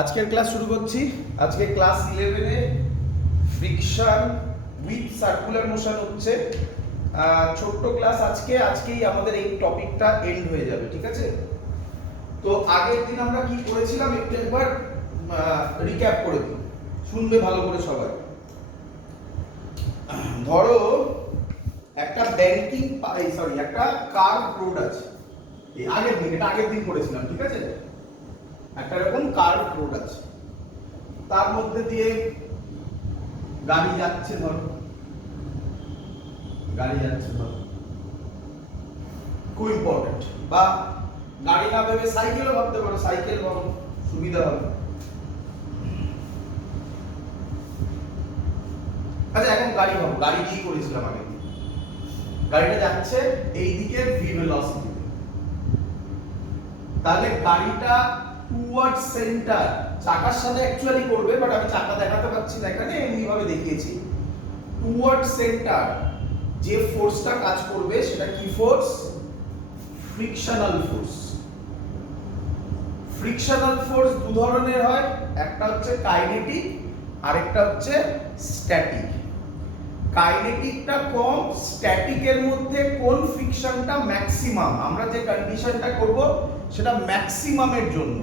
আজকের ক্লাস শুরু করছি। আজকে class 11 A friction with circular motion হচ্ছে। ছোট্ট ক্লাস আজকেই আমাদের এই টপিকটা এন্ড হয়ে যাবে, ঠিক আছে? তো আগের দিন আমরা কি করেছিলাম একবার রিক্যাপ করে দিই, শুনবে ভালো করে সবাই। ধরো একটা একটা কার্ভ রোড আছে। এটা আগের দিন করেছিলাম, ঠিক আছে? একটা এরকম কার্ভ রোড আছে, তার মধ্যে দিয়ে গাড়ি যাচ্ছে। ধরো খুব ইম্পর্টেন্ট। বা গাড়ি না ভেবে সাইকেলও ভাবতে পারো, সাইকেল ভাবো, সুবিধা হবে। আচ্ছা, এখন গাড়ি ভাবো, গাড়ি দিয়ে করেছিলাম আগে। গাড়িটা যাচ্ছে এইদিকে ভি ভেলোসিটি, তাহলে গাড়িটা টুয়ার্ড সেন্টার, চাকার সাথে অ্যাকচুয়ালি করবে, বাট আমি চাকা দেখাতে পাচ্ছি না এখানে, এমনি ভাবে দেখিয়েছি। টুয়ার্ড সেন্টার যে ফোর্সটা কাজ করবে সেটা কি force? Frictional force. Frictional force দু ধরনের হয়, একটা হচ্ছে কাইনেটিক আর একটা হচ্ছে স্ট্যাটিক। কাইনেটিকটা কম, স্ট্যাটিকের মধ্যে কোন ফ্রিকশনটা ম্যাক্সিমাম, আমরা যে কন্ডিশনটা করব সেটা ম্যাক্সিমামের জন্য,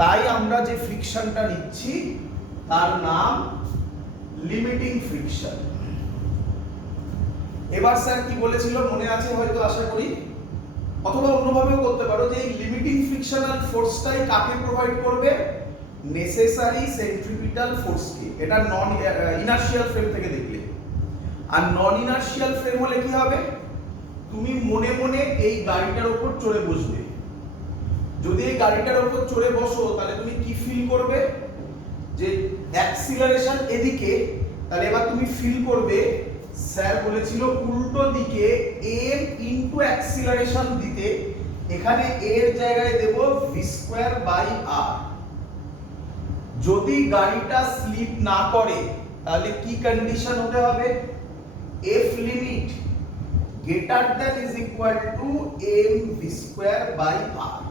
তাই আমরা যে ফ্রিকশনটা নিচ্ছি তার নাম লিমিটিং ফ্রিকশন। এবার স্যার কি বলেছিল মনে আছে হয়তো, আশা করি, অথবা অন্যভাবেও করতে পারো, যে এই লিমিটিং ফ্রিকশনাল ফোর্সটাই কাকে প্রোভাইড করবে? নেসেসারি সেন্ট্রিপিটাল ফোর্সকে। এটা নন ইনার্শিয়াল ফ্রেম থেকে দেখলে। আর নন ইনার্শিয়াল ফ্রেম হলে কি হবে? তুমি মনে মনে এই গাড়িটার উপর চড়ে বসবে। যদি এই গাড়িটার উপর চড়ে বসো তাহলে তুমি কি ফিল করবে? যে অ্যাক্সিলারেশন এদিকে, তাহলে এবার তুমি ফিল করবে স্যার বলেছিল উল্টো দিকে m ইনটু অ্যাক্সিলারেশন দিতে, এখানে এর জায়গায় দেব v²/r। যদি গাড়িটা স্লিপ না করে তাহলে কি কন্ডিশন হতে হবে? f limit greater than is equal two mv²/r।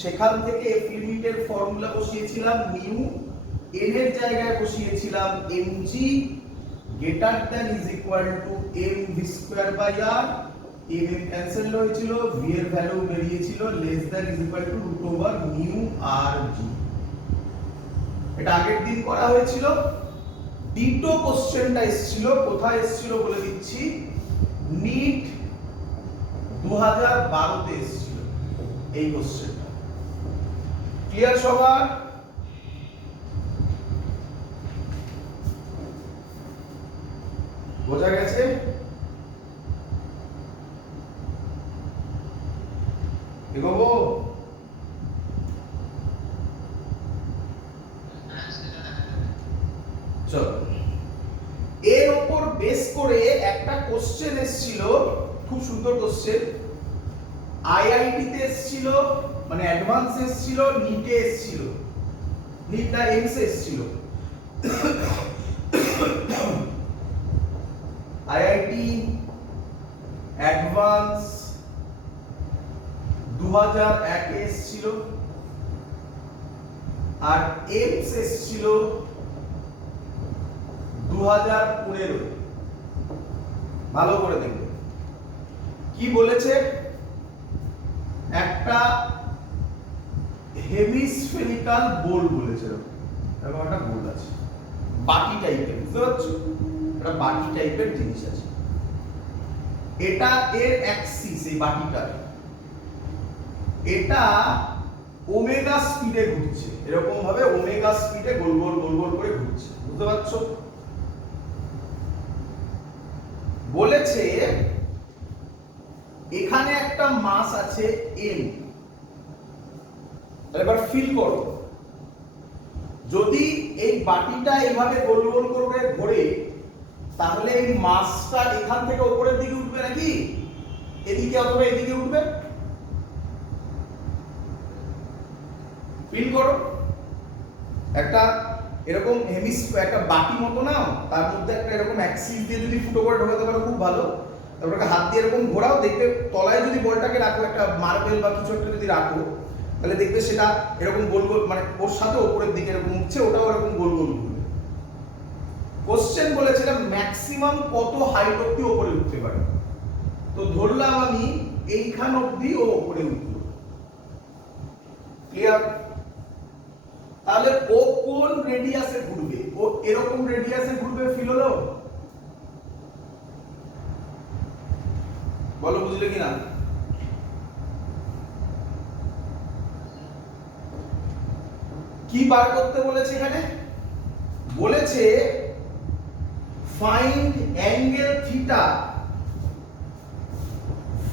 সেখান থেকে f লিমিটের ফর্মুলা বসিয়েছিলাম মিউ, n এর জায়গায় বসিয়েছিলাম mg, greater than is equal two mv²/r। m cancel হয়েছিল, v এর ভ্যালু বেরিয়েছিল less than is equal two √μ/g। এটা আগের দিন করা হয়েছিল। ডিটো কোশ্চেনটা এসেছিল, কোথায় এসেছিল বলে দিচ্ছি, নিট 2012 তে এসেছিল এই কোশ্চেনটা। ক্লিয়ার সবার? বোঝা গেছে? এগোবো? চলো, এর উপর বেস করে একটা কোশ্চেন এসেছিল, খুব সুন্দর কোশ্চেন, আইআইটি তে এসেছিল, মানে অ্যাডভান্স এসেছিল, নিটে এসেছিল, নিট না এমস এসেছিল। আইআইটি অ্যাডভান্স 2001 এ এসেছিল, আর এমস এসেছিল 2015। ভালো করে দেখবে কি বলেছে। একটা হেমিস্ফেরিক্যাল বোল বলেছে, এরকম একটা বোল আছে, বাটি টাইপের, বুঝতে পারছো? একটা বাটি টাইপের জিনিস আছে। এটা এর অ্যাক্সিস, এই বাটিটার, এটা ওমেগা স্পিডে ঘুরছে, এরকম ভাবে ওমেগা স্পিডে গোল গোল গোল গোল করে ঘুরছে, বুঝতে পারছো? বলেছে এখানে একটা মাস আছে m। এবার ফিল করো, যদি এই বাটিটা এইভাবে গোল গোল করে ঘোরে তাহলে এই মাসটা এখান থেকে উপরের দিকে উঠবে নাকি এদিকে অথবা এদিকে উঠবে? ফিল করো। একটা এরকম একটা বাটি মতো নাও, তার মধ্যে একটা এরকম অ্যাক্সিস দিয়ে যদি ফুটো করে ঢোকাতে পারো খুব ভালো। তারপর হাত দিয়ে এরকম ঘোরাও, দেখবে তলায় যদি বলটাকে রাখো, একটা মার্বেল বা কিছু একটা যদি রাখো, তাহলে দেখবে সেটা এরকম গোল গোল, মানে ওর সাথে উপরের দিকে এরকম উঠছে, ওটাও এরকম গোল গোল ঘুরবে। কোশ্চেন বলেছিল ম্যাক্সিমাম কত হাইট অবধি উপরে উঠতে পারে, তো ধরলাম আমি এইখান অবধি ও উপরে উঠল। ক্লিয়ার? তাহলে ও কোন রেডিয়াসে ঘুরবে? ও এরকম রেডিয়াসে ঘুরবে, ফিল হলো? বলো বুঝলে কিনা? কি বার করতে বলেছে এখানে? বলেছে find angle theta,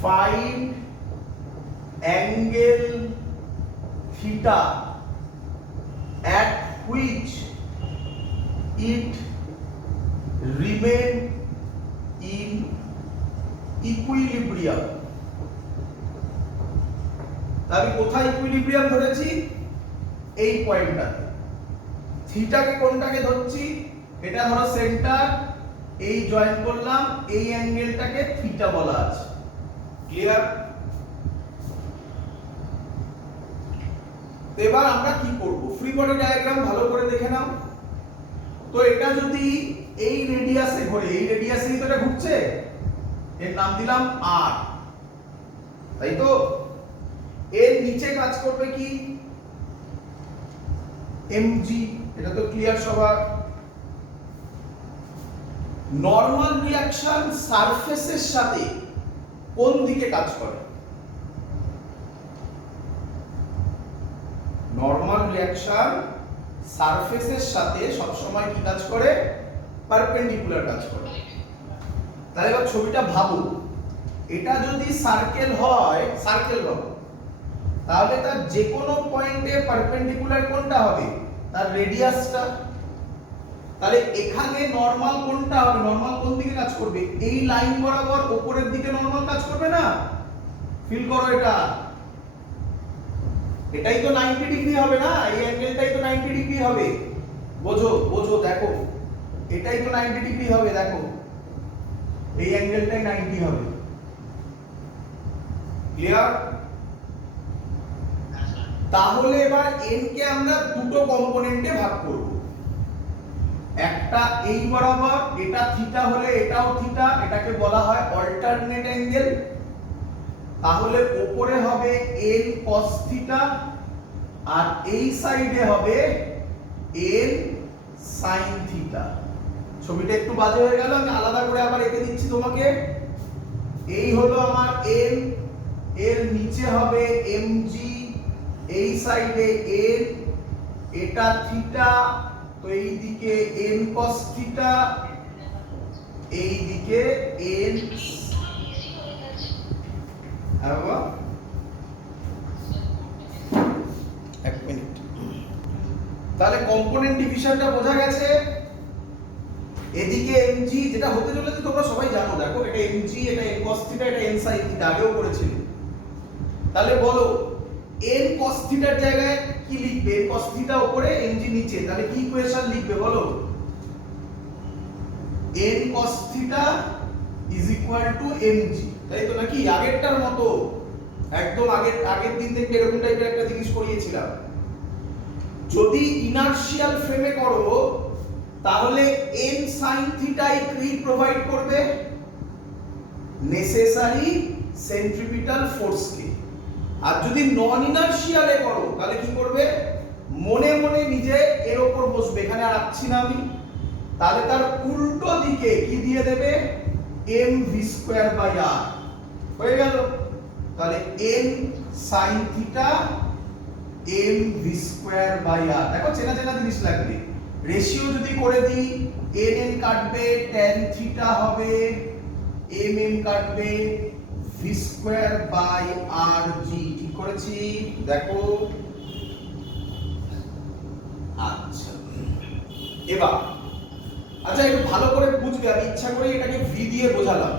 find angle theta at which it remain in equilibrium। আমি কোথায় ইকুইলিব্রিয়াম ধরেছি? এই পয়েন্টটাতে। থিটাকে কোনটাকে ধরছি? এটা ধরো সেন্টার, এই জয়েন করলাম, এই অ্যাঙ্গেলটাকে থিটা বলা আছে। ক্লিয়ার? এবার আমরা কি করব? ফ্রি বডি ডায়াগ্রাম ভালো করে দেখে নাও তো। এটা যদি এই রেডিয়াসে ঘোরে, এই রেডিয়াসেই তো এটা ঘুরছে, এর নাম দিলাম আর, তাই তো? এর নিচে কাজ করবে কি? mg। এটা তো ক্লিয়ার সবার? নরমাল রিঅ্যাকশন সারফেসের সাথে কোন দিকে কাজ করে? নরমাল রিঅ্যাকশন সারফেসের সাথে সব সময় কি কাজ করে? পারপেন্ডিকুলার কাজ করে। তাহলে এবার ছবিটা ভাবো, এটা যদি সার্কেল হয়, সার্কেল ভাবো, তাহলে তার যে কোনো পয়েন্টে পারপেন্ডিকুলার কোনটা হবে? তার রেডিয়াসটা। তাহলে এখানে নরমাল কোনটা হবে? নরমাল কোন দিকে কাজ করবে? এই লাইন বরাবর উপরের দিকে নরমাল কাজ করবে না? ফিল করো এটা। এটাই তো 90 ডিগ্রি হবে না? এই অ্যাঙ্গেলটাই তো 90 ডিগ্রি হবে। বোঝো বোঝো, দেখো এটাই তো 90 ডিগ্রি হবে, দেখো এই অ্যাঙ্গেলটাই 90 হবে। ক্লিয়ার? তাহলে এবার n কে আমরা দুটো কম্পোনেন্টে ভাগ করব। একটা এই বরাবর, এটা থিটা হলে এটাও থিটা, এটাকে বলা হয় অল্টারনেট অ্যাঙ্গেল। তাহলে উপরে হবে n cos থিটা, আর এই সাইডে হবে n sin থিটা। ছবিটা একটু বাজে হয়ে গেল, আমি আলাদা করে আবার এঁকে দিচ্ছি তোমাকে। এই হলো আমার n, এর নিচে হবে mg, এই সাইডে n, এটা থিটা, তো এই দিকে n cos থিটা, এই দিকে n। এক মিনিট। তাহলে কম্পোনেন্ট ডিভিশনটা বোঝা গেছে। এদিকে mg যেটা হতে চলেছে তোমরা সবাই জানো, দেখো এটা mg, এটা n cos থিটা, এটা n sin থিটা, আগেও করেছিলে। তাহলে বলো n cos থিটার জায়গায় কি লিখবে? n cos থিটা উপরে, mg নিচে, তাহলে কি ইকুয়েশন লিখবে বলো? n cos theta is equal to mg, তাই তো নাকি? আগেরটার মতো একদম আগের দিন থেকে এরকম টাইপের একটা জিনিস করিয়েছিলাম। যদি ইনার্শিয়াল ফ্রেমে করো তাহলে n sin থিটা কি প্রোভাইড করবে? নেসেসারি সেন্ট্রিপিটাল ফোর্সকে। আর যদি নন ইনার্শিয়ালে করো তাহলে কি করবে? মনে মনে নিজে এর উপর বসবে, এখানে আর রাখছি না আমি, তাহলে তার উল্টো দিকে কি দিয়ে দেবে? mv²/r হয়ে গেল। তাহলে n sin থিটা mv²/r, দেখো চেনা চেনা জিনিস লাগবে। রেশিও যদি করে দিই, n কাটবে, tan থিটা হবে, mm কাটবে, v²/rg, ঠিক করেছি? দেখো আচ্ছা, এবার আচ্ছা একটু ভালো করে বুঝবে, আমি ইচ্ছা করে এটাকে v দিয়ে বোঝালাম।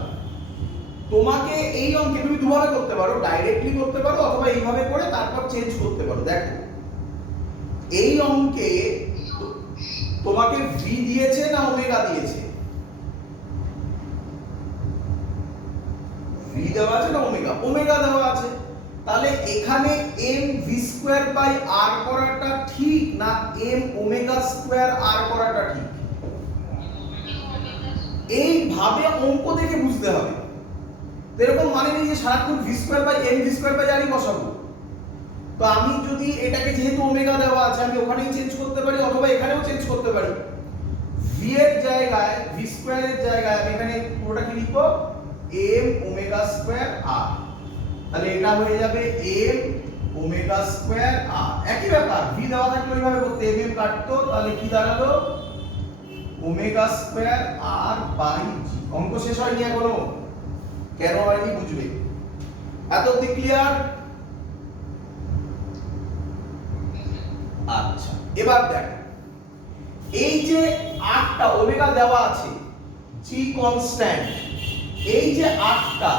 তোমাকে এই অঙ্কে তুমি দুভাবে করতে পারো, ডাইরেক্টলি করতে পারো অথবা এইভাবে করে তারপর চেঞ্জ করতে পারো। দেখো এই অঙ্কে তোমাকে v দিয়েছে না ওমেগা দিয়েছে? v দেওয়া আছে না ওমেগা? ওমেগা দেওয়া আছে। তাহলে এখানে m v square by r করাটা ঠিক না m ওমেগা স্কয়ার r করাটা ঠিক? এইভাবে অঙ্ক দেখে বুঝতে হবে। এরকম মানে নেই যে সারাক্ষণ v square by m v square by r ই বসাবো। তো আমি যদি এটাকে যেহেতু ওমেগা দেওয়া আছে আমি ওখানেই চেঞ্জ করতে পারি অথবা এখানেও চেঞ্জ করতে পারি। v এর জায়গায় v স্কয়ার এর জায়গায় আমি এখানে পুরোটা কি লিখব m ওমেগা স্কয়ার r। তাহলে এটা হয়ে যাবে m ওমেগা স্কয়ার r। একই ব্যাপার v দেওয়া থাকলে এইভাবে করতে m কাটতো তাহলে কি দাঁড়ালো omega square r by g। অঙ্ক শেষ হয়নি এখনো, কেন হয়নি বুঝবে। এত অবধি ক্লিয়ার? আচ্ছা এবার দেখ এই যে 8টা ওমেগা দেওয়া আছে g কনস্ট্যান্ট, এই যে 8টা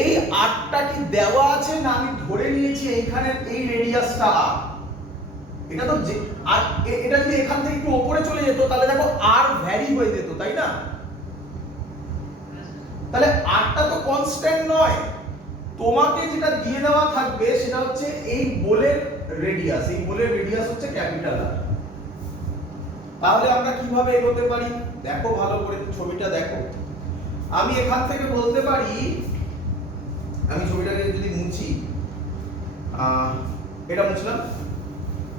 এই 8টা কি দেওয়া আছে না আমি ধরে নিয়েছি এইখানে এই রেডিয়াসটা r? এটা তো এটা যদি এখান থেকে একটু উপরে চলে যেত তাহলে দেখো r ভ্যারি হয়ে যেত, তাই না? তাহলে rটা তো কনস্ট্যান্ট নয়, তোমাকে যেটা দিয়ে দেওয়া থাকবে সেটা হচ্ছে এই বোলের রেডিয়াস। এই বোলের রেডিয়াস হচ্ছে ক্যাপিটাল আর। তাহলে আমরা কিভাবে এগোতে পারি দেখো, ভালো করে ছবিটা দেখো। আমি এখান থেকে বলতে পারি, আমি ছবিটাকে যদি মুছি, এটা মুছলাম,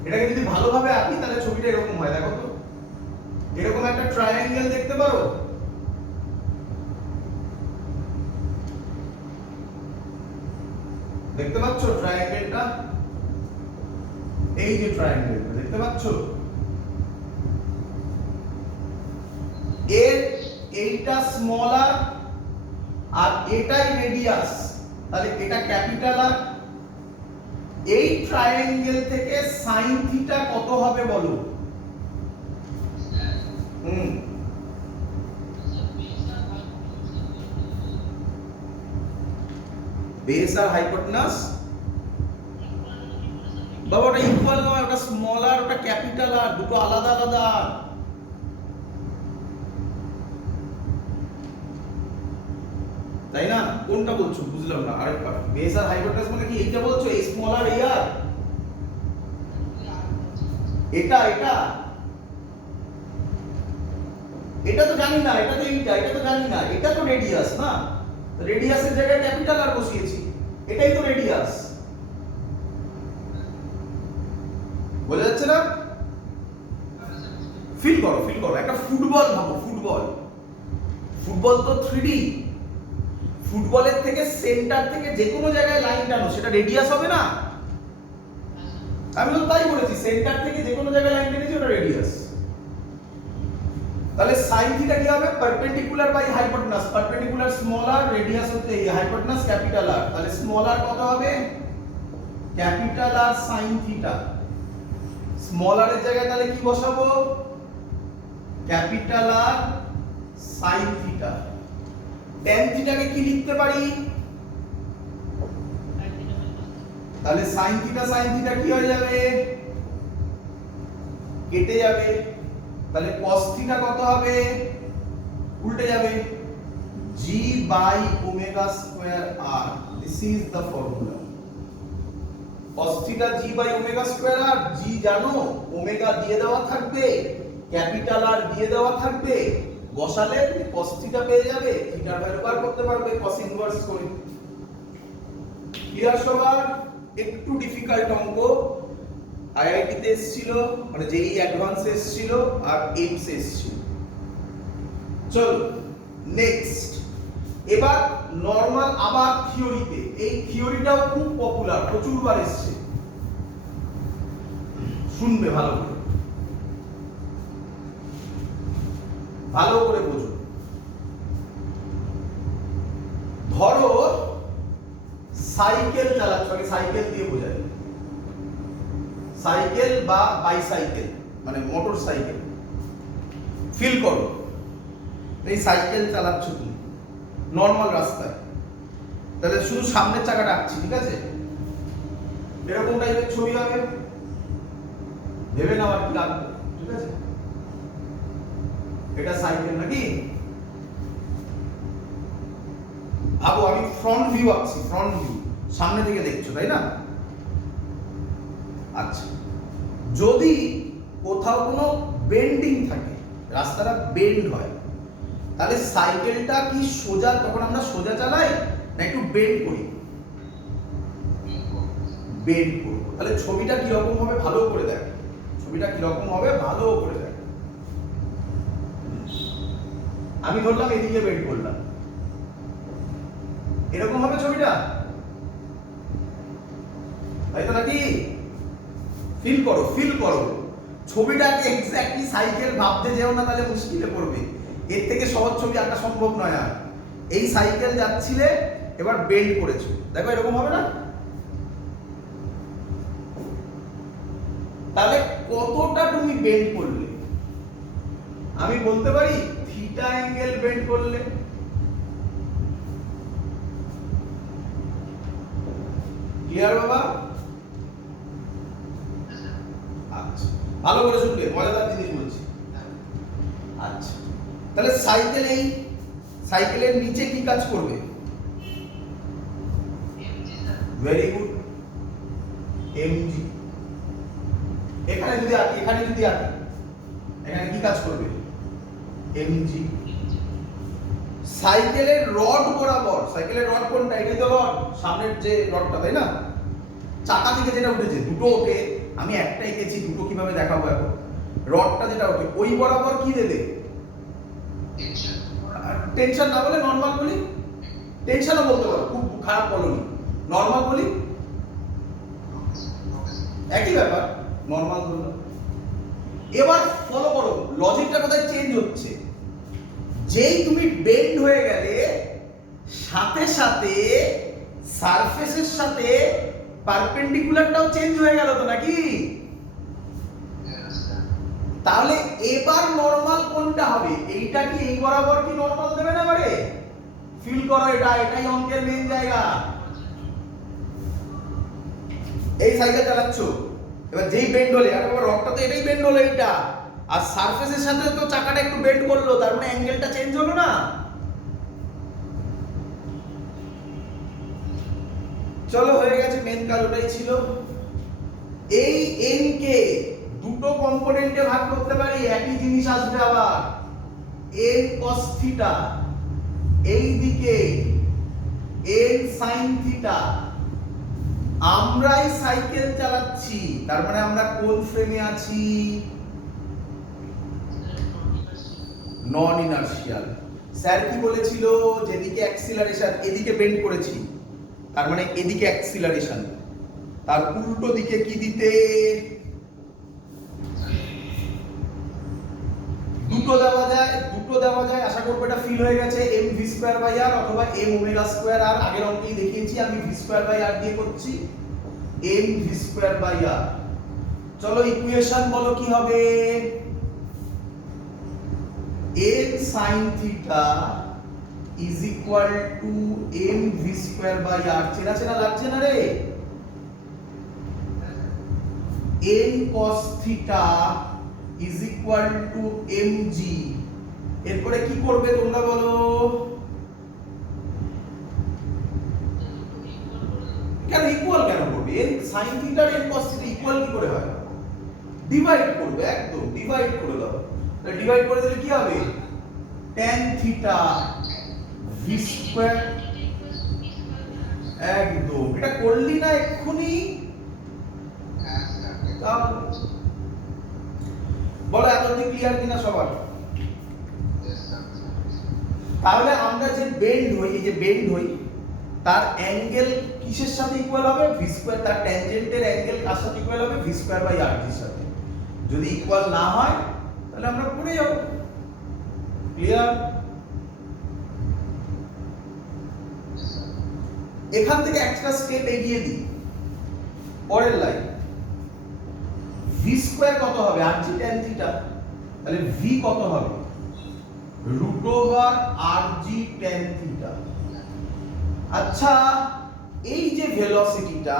এটাকে যদি ভালোভাবে আঁকি তাহলে ছবিটা এরকম হয়। দেখো তো এরকম একটা ট্রায়াঙ্গেল দেখতে পারো, দেখতে পাচ্ছ ট্রায়াঙ্গেলটা? এই যে ট্রায়াঙ্গেলটা দেখতে পাচ্ছ, এর এইটা স্মল আর আর এটাই রেডিয়াস, তাহলে এটা ক্যাপিটাল আর। এই ট্রায়াঙ্গেল থেকে sin থিটা কত হবে বলো? বেস আর হাইপোটেনাস বাবা ওটা ইকুয়াল নয়, ওটা স্মল আর ওটা ক্যাপিটাল আর, দুটো আলাদা আলাদা। তাই না? কোনটা বলছো বুঝলাম না আরেকবার। বেস আর হাইপোটেনাস মানে কি এইটা বলছো, এই স্মল আর এই আর? এটা এটা এটা তো জানি না, এটা তো এইটা, এটা তো জানি না, এটা তো রেডিয়াস না, রেডিয়াসের জায়গায় ক্যাপিটাল আর বসিয়েছি, এটাই তো রেডিয়াস। বোঝা যাচ্ছে না? ফিল করো ফিল করো। একটা ফুটবল ভাবো, ফুটবল, ফুটবল তো 3D। ফুটবলের থেকে সেন্টার থেকে যে কোনো জায়গায় লাইন টানো, সেটা রেডিয়াস হবে না? আমি তো তাই বলেছি, সেন্টার থেকে যে কোনো জায়গায় লাইন টেনেছি ওটা রেডিয়াস। তাহলে sin থিটা কি হবে? Perpendicular by hypotenuse. Perpendicular small r, radius হচ্ছে এই হাইপোটেনাস ক্যাপিটাল আর। তাহলে স্মল আর কত হবে? Capital R sin theta. Small R এর জায়গায় তাহলে কি বসাবো? Capital R sin theta. tan থিটাকে কি লিখতে পারি? তাহলে sin থিটা কি হয়ে যাবে? কেটে যাবে। তাহলে cos থিটা কত হবে? উল্টে যাবে, g by omega square r। This is the formula. cos theta g by omega square r। g জানো, ওমেগা দিয়ে দেওয়া থাকবে, ক্যাপিটাল আর দিয়ে দেওয়া থাকবে, বসালে তুমি cos থিটা পেয়ে যাবে, থিটার ভ্যালু বার করতে পারবে cos ইনভার্স করে। ক্লিয়ার সবার? একটু ডিফিকাল্ট অঙ্ক, আইআইটি তে এসেছিল, মানে যেই অ্যাডভান্স এসেছিল আর এইমস এসেছিল। চলো নেক্সট, এবার নরমাল আবার থিওরিতে। এই থিওরিটাও খুব পপুলার, প্রচুরবার এসেছে, শুনবে ভালো করে, ভালো করে বোঝো। ধরো সাইকেল চালাচ্ছ, আগে সাইকেল দিয়ে বোঝাই, সাইকেল বা বাইসাইকেল মানে মোটর সাইকেল। ফিল করো, এই সাইকেল চালাচ্ছ তুমি নরমাল রাস্তায়, তাহলে শুধু সামনের চাকাটা আঁকছি, ঠিক আছে? এরকম টাইপের ছবি হবে, ভেবে নাও আর কি আঁকবো, ঠিক আছে? এটা সাইকেল নাকি? ভাবো আমি ফ্রন্ট ভিউ আঁকছি, ফ্রন্ট ভিউ, সামনে থেকে দেখছো তাই না? আচ্ছা, যদি কোথাও কোনো বেন্ডিং থাকে, রাস্তাটা বেন্ড হয়, তাহলে সাইকেলটা কি সোজা, তখন আমরা সোজা চালাই না একটু বেন্ড করি? বেন্ড করবো। তাহলে ছবিটা কিরকম হবে ভালো করে দেখ, ছবিটা কিরকম হবে ভালো করে দেখ। আমি ধরলাম এদিকে বেন্ড করলাম, এরকম হবে ছবিটা, তাই তো নাকি? ফিল করো, ফিল করো ছবিটাকে এক্স্যাক্টলি সাইকেল ভাবতে যেও না, তাহলে মুশকিলে পড়বে। এর থেকে সহজ ছবি আঁকা সম্ভব নয়। আর এই সাইকেল যাচ্ছিলে, এবার বেন্ড করেছো, দেখো এরকম হবে না? তাহলে কতটা তুমি বেন্ড করলে? আমি বলতে পারি থিটা অ্যাঙ্গেল বেন্ড করলে। ক্লিয়ার বাবা? আচ্ছা, ভালো করে শুনবে, মজাদার জিনিস বলছি। আচ্ছা, তাহলে সাইকেল, এই সাইকেলের নিচে কি কাজ করবে? Very good, MG. এখানে যদি আঁকি, এখানে যদি আঁকি, এখানে কি কাজ করবে? এমজি। সাইকেলের রড বরাবর, সাইকেলের রড কোনটা? এটাই তো রড, সামনের যে রডটা, তাই না? চাকা থেকে যেটা উঠেছে, দুটো ওকে, আমি একটা এঁকেছি, দুটো কিভাবে দেখাবো এখন? রডটা যেটা ওকে, ওই বরাবর কি দেবে? টেনশন না বলে নরমাল বলি, টেনশনও বলতে পারো, খুব খারাপ বলনি, নরমাল বলি, একই ব্যাপার, নরমাল বললাম। এবার ফলো করো, লজিকটা কোথায় চেঞ্জ হচ্ছে? যেই তুমি বেন্ড হয়ে গেলে, সাথে সাথে সারফেসের সাথে পারপেন্ডিকুলারটাও চেঞ্জ হয়ে গেল তো নাকি? তাহলে এবার নরমাল কোনটা হবে? এইটা কি এই বরাবর কি নরমাল দেবে না এবারে? ফিল করো, এটাই অঙ্কের মেইন জায়গা। এই সাইকেল চালাচ্ছো, এবার যেই বেন্ড হলে, আর বাবা রডটা তো এটাই বেন্ড হলো, এইটা আর সারফেসের সাথে তো চাকাটা একটু বেন্ড করলো, তার মানে অ্যাঙ্গেলটা চেঞ্জ হলো না? চলো, হয়ে গেছে, মেন কাজ ওটাই ছিল। এই এন কে দুটো কম্পোনেন্টে ভাগ করতে পারি, একই জিনিস আসবে আবার, এন cos থিটা, এই দিকে এন sin থিটা। আমরাই সাইকেল চালাচ্ছি, তার মানে আমরা কোন ফ্রেমে আছি? নন ইনার্শিয়াল। স্যার কি বলেছিল? যেদিকে অ্যাক্সিলারেশন, এদিকে বেন্ড করেছি, তার মানে এদিকে অ্যাক্সিলারেশন, তার উল্টো দিকে কি দিতে? দুটো দেওয়া যায়, আশা করবো এটা ফিল হয়ে গেছে। এম ভি স্কয়ার বাই আর অথবা এম ওমেগা স্কয়ার আর, আগের অঙ্কেই দেখিয়েছি আমি ভি স্কয়ার বাই আর দিয়ে করছি, M V square by R. চলো ইকুয়েশন বলো কি হবে? n sin theta is equal to M V square by R. চেনা চেনা লাগছে না রে? n cos theta is equal to mg। এরপরে কি করবে তোমরা বলো? কেন ইকুয়াল কেন করবে? n sin থিটা আর n cos থিটা ইকুয়াল কি করে হয়? ডিভাইড করবে, একদম ডিভাইড করে দাও। তাহলে ডিভাইড করে দিলে কি হবে? tan থিটা ভি স্কয়ার, একদম। এটা করলি না এক্ষুনি? বলো এতদিন ক্লিয়ার কিনা সবার? তাহলে আমরা যে বেন্ড হই, এই যে বেন্ড হই, তার অ্যাঙ্গেল কিসের সাথে ইকুয়াল হবে? V square. তার ট্যানজেন্টের অ্যাঙ্গেল কার সাথে ইকুয়াল হবে? ভি স্কয়ার বাই আর এর সাথে। যদি ইকুয়াল না হয় তাহলে আমরা পড়ে যাব। ক্লিয়ার? এখান থেকে একটা স্টেপ এগিয়ে দিই, পরের লাইন। ভি স্কয়ার কত হবে? আর জি ট্যান থিটা, তাহলে ভি কত হবে? Root over R G tan theta. আচ্ছা, এই যে ভেলোসিটিটা,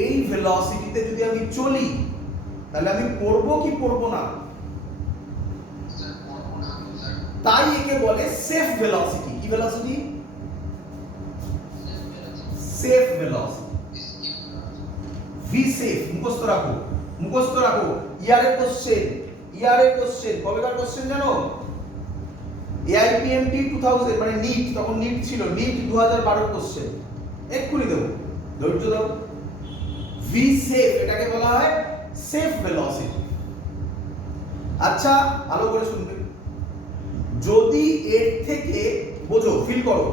এই ভেলোসিটিতে যদি আমি চলি, তাহলে আমি পড়বো কি পড়বো না? তাই একে বলে সেফ ভেলোসিটি। কি velocity? Safe velocity. V safe মুখস্থ রাখো ইয়ারের কোশ্চেন কবেকার কোশ্চেন জানো? AIPMT 2000 মানে নিট, তখন নিট ছিল, নিট 2012 কোশ্চেন এক্ষুনি দেবো, ধৈর্য দাও। ভি সেফ এটাকে বলা হয় সেফ ভেলোসিটি। আচ্ছা ভালো করে শুনবে, যদি এর থেকে বোঝো, ফিল করো,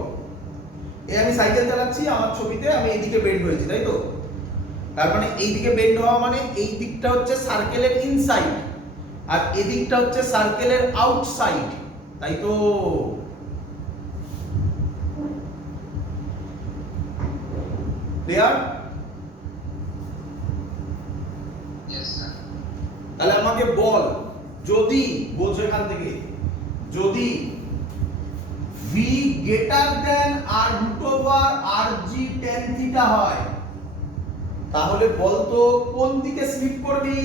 এই আমি সাইকেল চালাচ্ছি, আমার ছবিতে আমি এইদিকে বেন্ড হয়েছি, তাই তো? তার মানে এইদিকে বেন্ড হওয়া মানে এই দিকটা হচ্ছে সার্কেলের ইনসাইড আর এদিকটা হচ্ছে সার্কেলের আউটসাইড, তাই তো? ক্লিয়ার? তাহলে আমাকে বল, যদি বোঝো এখান থেকে, যদি v greater than r√rg tan theta হয়, তাহলে বলতো কোন দিকে স্লিপ করবি?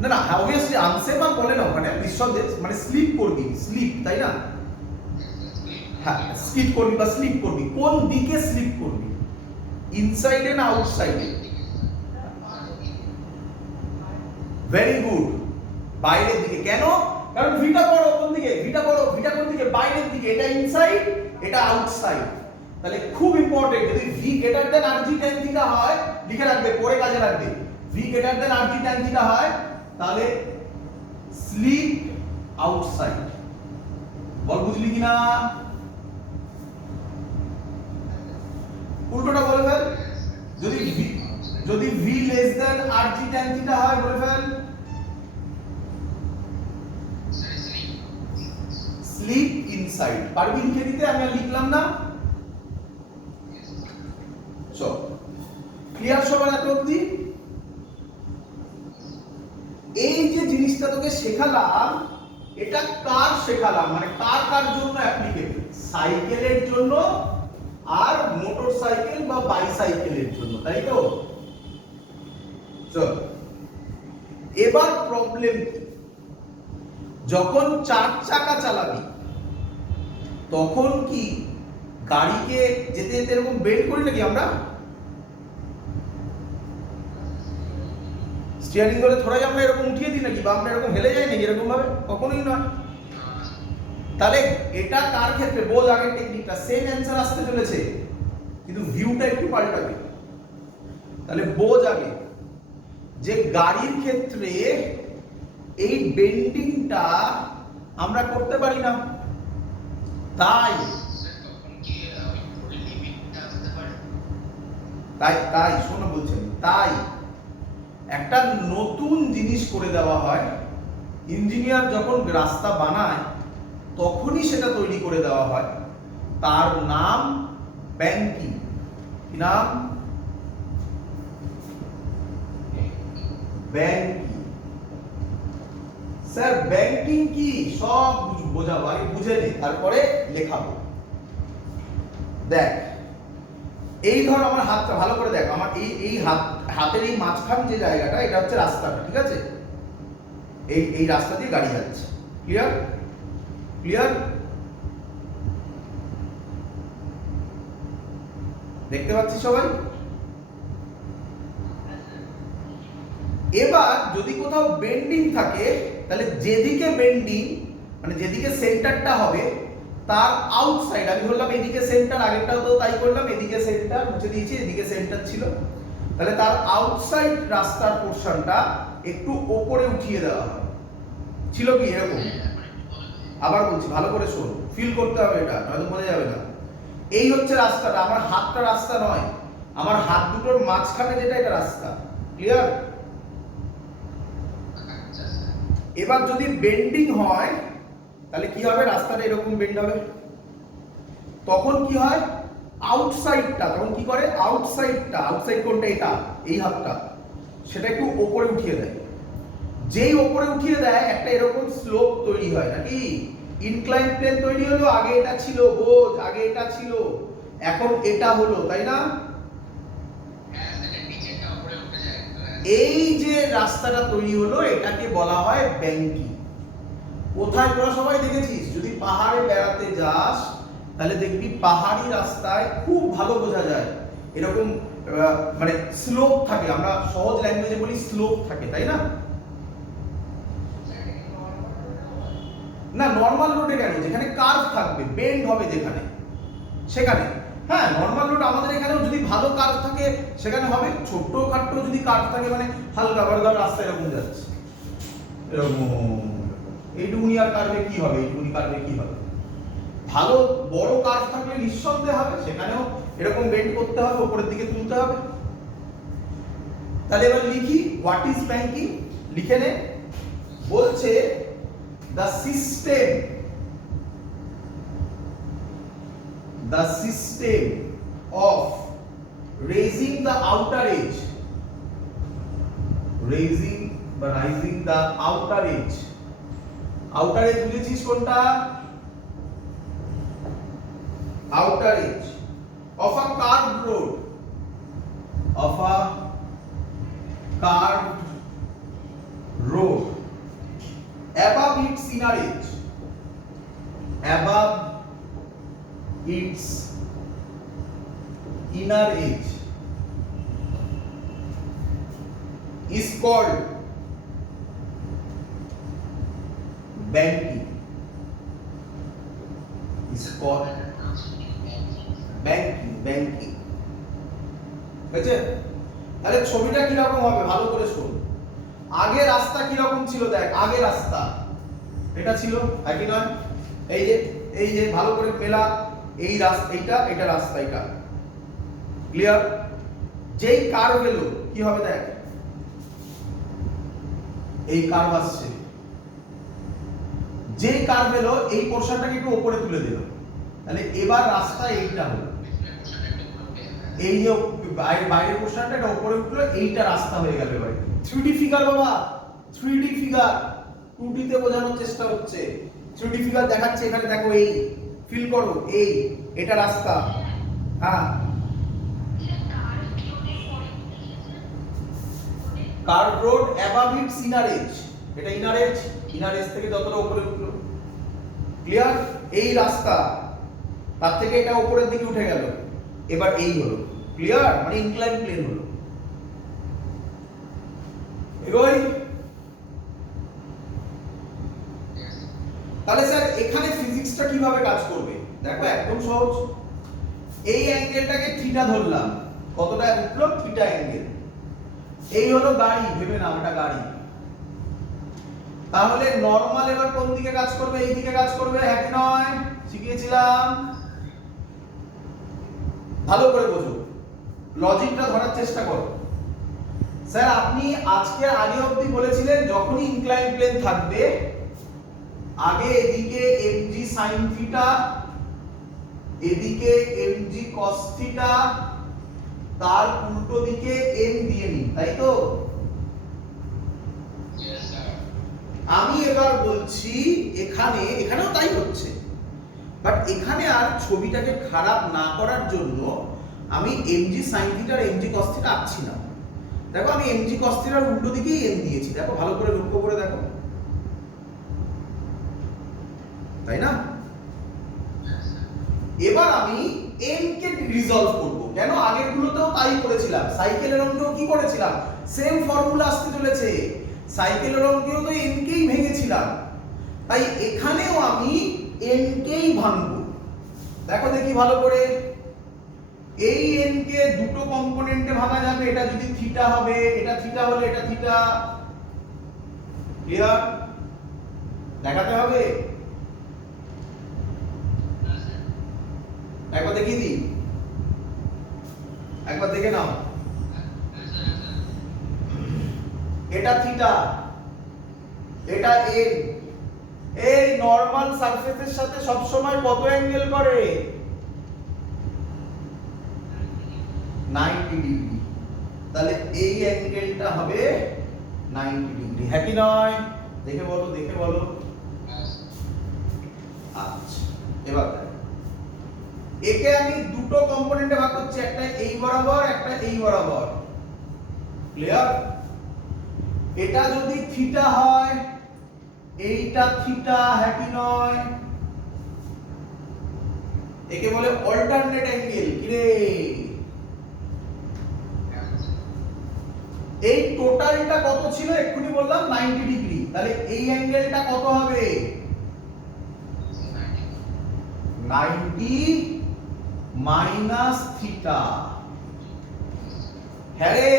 না না, obviously আনসার বা বলে না, মানে নিঃসন্দেহে মানে স্লিপ করবি, স্লিপ, তাই না? হ্যাঁ, স্লিপ করবি বা স্লিপ করবি, কোন দিকে স্লিপ করবি? ইনসাইডে না আউটসাইডে? ভেরি গুড, বাইরের দিকে। কেন? কারণ ভিটা বড়, কোন দিকে? ভিটা কোন দিকে? বাইরের দিকে। এটা ইনসাইড, এটা আউটসাইড। তাহলে খুব ইম্পর্টেন্ট, যদি v greater than rg tan theta হয়, লিখে রাখবে, পরে কাজে লাগবে। v greater than rg tan theta হয়, তাহলে স্লিপ আউটসাইড। বল বুঝলি কিনা? উল্টোটা বলে ফেল, যদি v less than rg tan theta হয়, বলে ফেল স্লিপ ইনসাইড। পারবি লিখে দিতে? আমি আর লিখলাম না। চল, ক্লিয়ার সবার এত অবধি? এই যে জিনিসটা তোকে শেখালাম, এটা কার শেখালাম, মানে কার জন্য অ্যাপ্লিকেবল? সাইকেলের জন্য আর মোটর সাইকেল বা বাইসাইকেলের জন্য, তাই তো? চল, এবার প্রবলেম কি? যখন 4 চাকা চালাবি তখন কি গাড়িকে যেতে যেতে এরকম বেন্ড করি নাকি আমরা? স্টিয়ারিং ধরে থোড়াই আমরা এরকম উঠিয়ে দিই নাকি, বা আমরা এরকম হেলে যাই নাকি এরকম ভাবে? কখনোই নয়। তাহলে এটা কার ক্ষেত্রে? বোঝ আগের টেকনিকটা, সেম অ্যান্সার আসতে চলেছে কিন্তু ভিউটা একটু পাল্টাবে। তাহলে বোঝ আগে যে গাড়ির ক্ষেত্রে এই বেন্ডিংটা আমরা করতে পারি না, তাই শোনো বলছেন, তাই একটা নতুন জিনিস করে দেওয়া হয়। ইঞ্জিনিয়ার যখন রাস্তা বানায় তখনই সেটা তৈরি করে দেওয়া হয়, তার নাম ব্যাংকিং। কি নাম? ব্যাংকিং। স্যার ব্যাংকিং কি? সব বোঝাবো, আগে বুঝে নে, তারপরে লেখাবো। দেখ, এই ধর আমার হাতটা ভালো করে দেখ, আমার এই হাতের এই মাঝখান যে জায়গাটা, এটা হচ্ছে রাস্তাটা, ঠিক আছে? এই রাস্তা দিয়ে গাড়ি যাচ্ছে। ক্লিয়ার? দেখতে পাচ্ছি সবাই? এবার যদি কোথাও বেন্ডিং থাকে, তাহলে যেদিকে বেন্ডিং মানে যেদিকে সেন্টারটা হবে তার আউটসাইড, আমি বললাম এদিকে সেন্টার, আগেরটাও তো তাই করলাম, এদিকে সেন্টার মুছে দিয়েছি, এদিকে সেন্টার ছিল, তাহলে তার আউটসাইড রাস্তার পোরশনটা একটু উপরে উঠিয়ে দেওয়া হয়। ছিল কি এরকম? আবার বলছি, ভালো করে শোন, ফিল করতে হবে, এটা নয়তো বোঝা যাবে না। এই হচ্ছে রাস্তাটা, আমার হাতটা রাস্তা নয়, আমার হাত দুটোর মাঝখানে যেটা, এটা রাস্তা। ক্লিয়ার? এবার যদি বেন্ডিং হয় তাহলে কি হবে? রাস্তাটা এরকম বেন্ড হবে। তখন কি হয়? আউটসাইডটা তখন কি করে? আউটসাইড কোনটা? এটা, এই হাতটা, সেটা একটু উপরে উঠিয়ে দেয়। যেই উপরে উঠিয়ে দেয় একটা এরকম স্লোপ তৈরি হয়, নাকি? ইনক্লাইন প্লেন তৈরি হলো, আগে এটা ছিল, বোঝ, আগে এটা ছিল, এখন এটা হলো, তাই না? এই যে রাস্তাটা তৈরি হলো, এটাকে বলা হয় ব্যাংকিং। কোথায় তোরা সবাই দেখেছিস, যদি পাহাড়ে বেড়াতে যাস তাহলে দেখবি পাহাড়ি রাস্তায় খুব ভালো বোঝা যায় এরকম মানে স্লোপ থাকে, আমরা সহজ ল্যাঙ্গুয়েজে বলি স্লোপ থাকে, তাই না? না নর্মাল রোডে কেন, যেখানে কার্ভ থাকবে, বেন্ড হবে যেখানে, সেখানে। হ্যাঁ নর্মাল রোড আমাদের এখানেও যদি ভালো কার্ভ থাকে সেখানে হবে, ছোট্ট খাট্ট যদি কার্ভ থাকে মানে হালকা বারবার রাস্তা এরকম যাচ্ছে এরকম, এইটুকুনি আর কার্ভে কি হবে, এইটুকুনি কার্ভে কি হবে? ভালো বড় কার্ভ থাকলে নিঃসন্দেহে হবে, সেখানেও এরকম বেন্ড করতে হবে, উপরের দিকে তুলতে হবে। তাহলে এবার লিখি হোয়াট ইজ ব্যাংকিং, লিখে নে। বলছে the system of raising the outer edge, rising the outer edge বুঝেছিস কোনটা? outer edge of a curved road, above its inner edge, is called banking. বুঝছে? তাহলে ছবিটা কি রকম হবে ভালো করে শোন। আগে রাস্তা কি রকম ছিল দেখ, আগে রাস্তা এটা ছিল, একই নয়? এই যে ভালো করে মেলা, এই রাস্তা এটা রাস্তা, এটা ক্লিয়ার? যেই কার্ভ এলো কি হবে দেখ, এই কার্ভ আসছে, যেই কার্ভ এলো এই পোরশনটাকে একটু উপরে তুলে দিল, তাহলে এবার রাস্তা এইটা হলো, এই যে বাইরের পোরশনটা এটা উপরে উঠলো, এইটা রাস্তা হয়ে গেল। এবার 3D ফিগার বাবা, 3D ফিগার, 2D তে বোঝানোর চেষ্টা হচ্ছে। 3D ফিগার দেখাচ্ছে এখানে, দেখো এই ফিল করো, এই এটা রাস্তা। হ্যাঁ curve road above it's inner age, এটা ইনার এজ থেকে যতটা উপরে উঠলো, ক্লিয়ার? এই রাস্তা তার থেকে এটা উপরের দিকে উঠে গেল, এবার এই হলো, ক্লিয়ার? মানে ইনক্লাইন প্লেন হলো। এগোই। তাহলে স্যার এখানে ফিজিক্সটা কিভাবে কাজ করবে? দেখো একদম সহজ, এই অ্যাঙ্গেলটাকে থিটা ধরলাম, কতটা উঠলো? Theta angle. এই হলো গাড়ি, ভেবে নাও এটা গাড়ি। তাহলে নরমাল এবার কোন দিকে কাজ করবে? এই দিকে কাজ করবে, হ্যাঁ কি নয়? শিখিয়েছিলাম, ভালো করে বোঝো, লজিকটা ধরার চেষ্টা করো। স্যার আপনি আজকে আগে অবধি বলেছিলেন যখনই ইনক্লাইন প্লেন থাকবে আগে এদিকে mg sin থিটা, এদিকে mg cos থিটা, তার উল্টো দিকে n দিয়ে নিন, তাই তো? আমি এবার বলছি এখানেও তাই হচ্ছে, বাট এখানে আর ছবিটাকে খারাপ না করার জন্য আমি mg sin থিটা আর mg cos থিটা আঁকছি না। দেখো আমি mg cos থিটার উল্টো দিকেই n দিয়েছি, দেখো ভালো করে লক্ষ্য করে দেখো, তাই না? এবার আমি n কে রিজলভ করব, কেন? আগের গুলোতেও তাই করেছিলাম, সাইকেলের অঙ্কেও কি করেছিলাম, সেম ফর্মুলা আসতে চলেছে, সাইকেলের অঙ্কেও তো n কেই ভেঙেছিলাম, তাই এখানেও আমি n কেই ভাঙবো। দেখো দেখি ভালো করে, এই n কে দুটো কম্পোনেন্টে ভাঙা যাবে, এটা যদি থিটা হবে, এটা থিটা হলে এটা থিটা, ক্লিয়ার? দেখাতে হবে, একবার দেখিয়ে দিই, একবার দেখে নাও, এটা থিটা, এটা n, এই নরমাল সারফেসের সাথে সব সময় কত অ্যাঙ্গেল করে? 90 ডিগ্রি। তাহলে এই অ্যাঙ্গেলটা হবে 90 ডিগ্রি, হ্যাঁ কি নয়? দেখে বলো, দেখে বলো। আচ্ছা এবার একে আমি দুটো কম্পোনেন্টে ভাগ করছি, একটা এই বরাবর, একটা এই বরাবর, ক্লিয়ার? এটা যদি থিটা হয় এইটা থিটা, হ্যাঁ কি নয়? একে বলে অল্টারনেট অ্যাঙ্গেল। কি রে? এই টোটালটা কত ছিল এক্ষুনি বললাম 90 ডিগ্রি, তাহলে এই অ্যাঙ্গেলটা কত হবে? 90 মাইনাস থিটা। হ্যাঁ রে,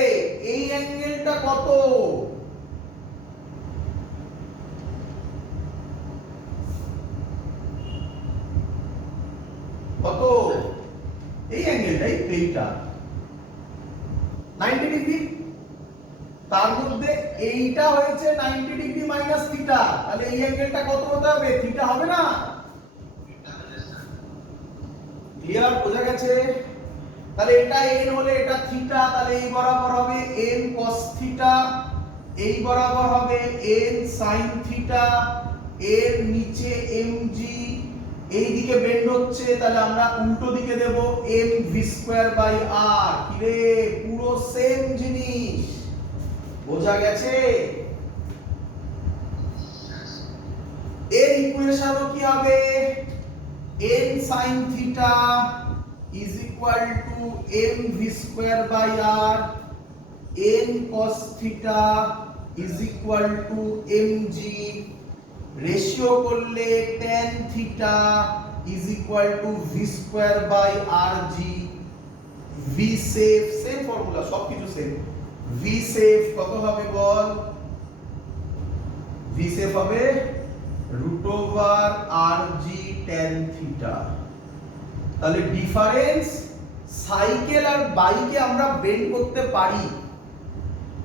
এই অ্যাঙ্গেলটা কত? কত? এই অ্যাঙ্গেলটাই, এইটা 90 ডিগ্রি। তার মধ্যে এইটা হয়েছে 90 ডিগ্রি মাইনাস থিটা, তাহলে এই অ্যাঙ্গেলটা কত হতে হবে? থিটা হবে না? ক্লিয়ার? বোঝা গেছে? তাহলে এটা n হলে এটা থিটা, তাহলে এই বরাবর হবে n cos থিটা, এই বরাবর হবে n sin থিটা, এর নিচে mg, এই দিকে বেন্ড হচ্ছে, তাহলে আমরা উল্টো দিকে দেব mv²/r। কি রে, পুরো সেম জিনিস। বোঝা গেছে? এর ইকুয়েশনও কি হবে? n sin theta is equal to mv²/r, n cos theta is equal to mg, ratio করলে tan theta is equal to v²/rg, v safe, same formula, সবকিছু সেম। v সেফ কত হবে বল? v সেফ হবে √rg tan theta। তাহলে difference, cycle আর বাইকে আমরা bend করতে পারি,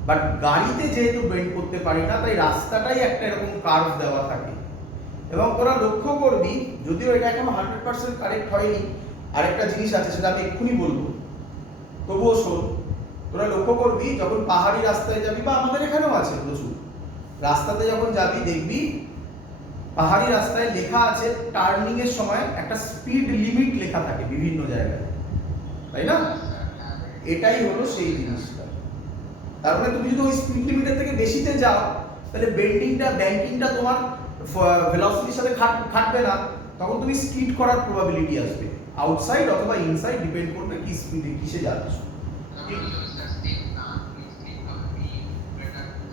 বাট গাড়িতে যেহেতু বেন্ড করতে পারি না, তাই রাস্তাটাই একটা এরকম কার্ভ দেওয়া থাকে। এবং তোরা লক্ষ্য করবি, যদিও এটা এখনো 100% কারেক্ট হয়নি, আরেকটা জিনিস আছে সেটা আমি এক্ষুনি বলবো, তবুও শোন। তোরা লক্ষ্য করবি যখন পাহাড়ি রাস্তায় যাবি, বা আমাদের এখানেও আছে প্রচুর, রাস্তাতে যখন যাবি দেখবি পাহাড়ি রাস্তায় লেখা আছে টার্নিং এর সময় একটা স্পিড লিমিট লেখা থাকে বিভিন্ন জায়গায়, তাই না? এটাই হলো সেই জিনিসটা। তার মানে তুমি যদি ওই স্পিড লিমিটের থেকে বেশিতে যাও, তাহলে ব্যাংকিংটা তোমার ভেলোসিটির সাথে খাটবে না, তখন তুমি স্কিড করার প্রবাবিলিটি আসবে, আউটসাইড অথবা ইনসাইড, ডিপেন্ড করবে কি স্পিডে কিসে যাচ্ছ।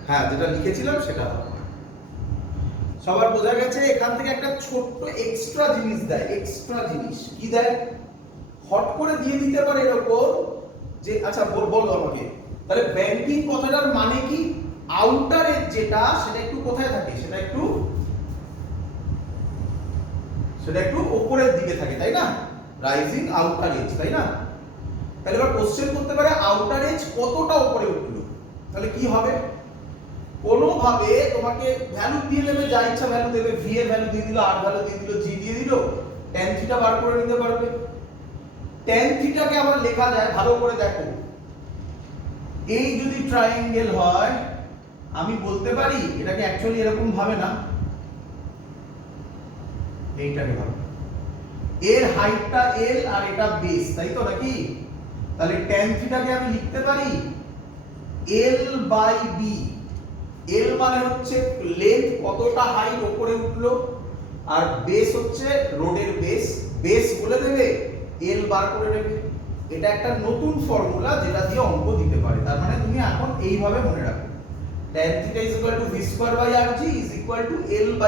হ্যাঁ, যেটা লিখেছিলাম সেটা সবার বোঝা গেছে? এখান থেকে একটা ছোট্ট এক্সট্রা জিনিস দেয়, এক্সট্রা জিনিস কি দেয়? হট করে দিয়ে দিতে পারে এরকম যে, আচ্ছা বলো আমাকে, তাহলে ব্যাংকিং কথাটার মানে কি? আউটার এজ যেটা, সেটা একটু কোথায় থাকে? সেটা একটু উপরের দিকে থাকে, তাই না? রাইজিং আউটার এজ, তাই না? তাহলে এবার কোশ্চেন করতে পারে আউটার এজ কতটা উপরে উঠলো, তাহলে কি হবে? কোনোভাবে তোমাকে ভ্যালু দিয়ে দেবে, যা ইচ্ছা ভ্যালু দেবে, ভি এর ভ্যালু দিয়ে দিল, আর ভ্যালু দিয়ে দিল, জি দিয়ে দিল, tan থিটা বার করে নিতে পারবে। tan থিটাকে আবার লেখা যায়, ভালো করে দেখো, এই যদি ট্রায়াঙ্গেল হয়, আমি বলতে পারি এটাকে অ্যাকচুয়ালি এরকম ভাবে না, এইটাকে ভাবে, এর হাইটটা l আর এটা বেস, তাই তো নাকি? তাহলে tan থিটাকে আমি লিখতে পারি l/b। l মানে হচ্ছে লেন্থ, কতটা হাইট উপরে উঠলো, আর বেস হচ্ছে রোডের বেস, বেস বলে দেবে, l বার করে নেবে। এটা একটা নতুন ফর্মুলা যেটা দিয়ে অঙ্ক দিতে পারে। তার মানে তুমি এখন এইভাবে মনে রাখো, tan theta is equal to v²/rg is equal to l/b।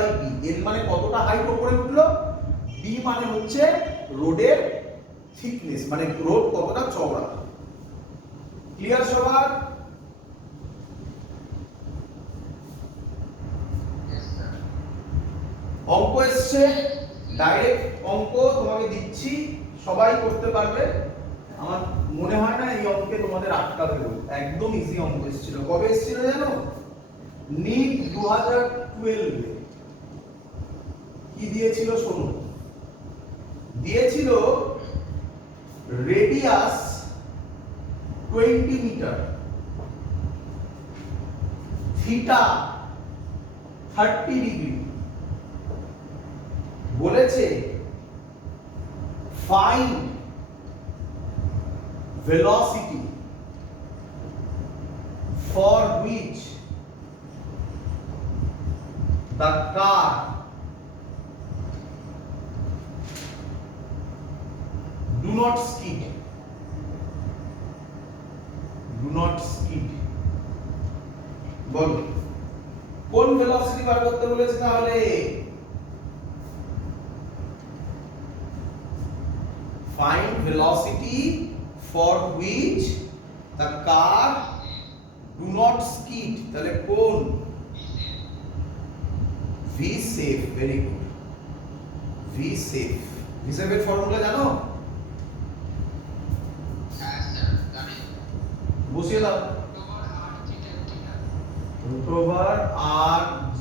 l মানে কতটা হাইট উপরে উঠলো, b মানে হচ্ছে রোডের থিকনেস, মানে রোড কতটা চওড়া। ক্লিয়ার সবার? অঙ্ক এসছে, ডাইরেক্ট অঙ্ক তোমাকে দিচ্ছি, সবাই করতে পারবে। আমার মনে হয় না এই অঙ্কে তোমাদের আটকাবে বলে, একদম ইজি অঙ্ক এসেছিল। কবে এসেছিল জানো? নিট 2012 এ। কি দিয়েছিল শোনো, দিয়েছিল রেডিয়াস 20 মিটার, থিটা 30 ডিগ্রি, বলেছে find velocity for which the car do not skid, বল কোন ভেলোসিটি বার করতে বলেছে তাহলে? find velocity for which the car do not skid, তাহলে কোন? v safe, very good, v safe এর ফর্মুলা জানো? বসিয়ে দাও, root over r g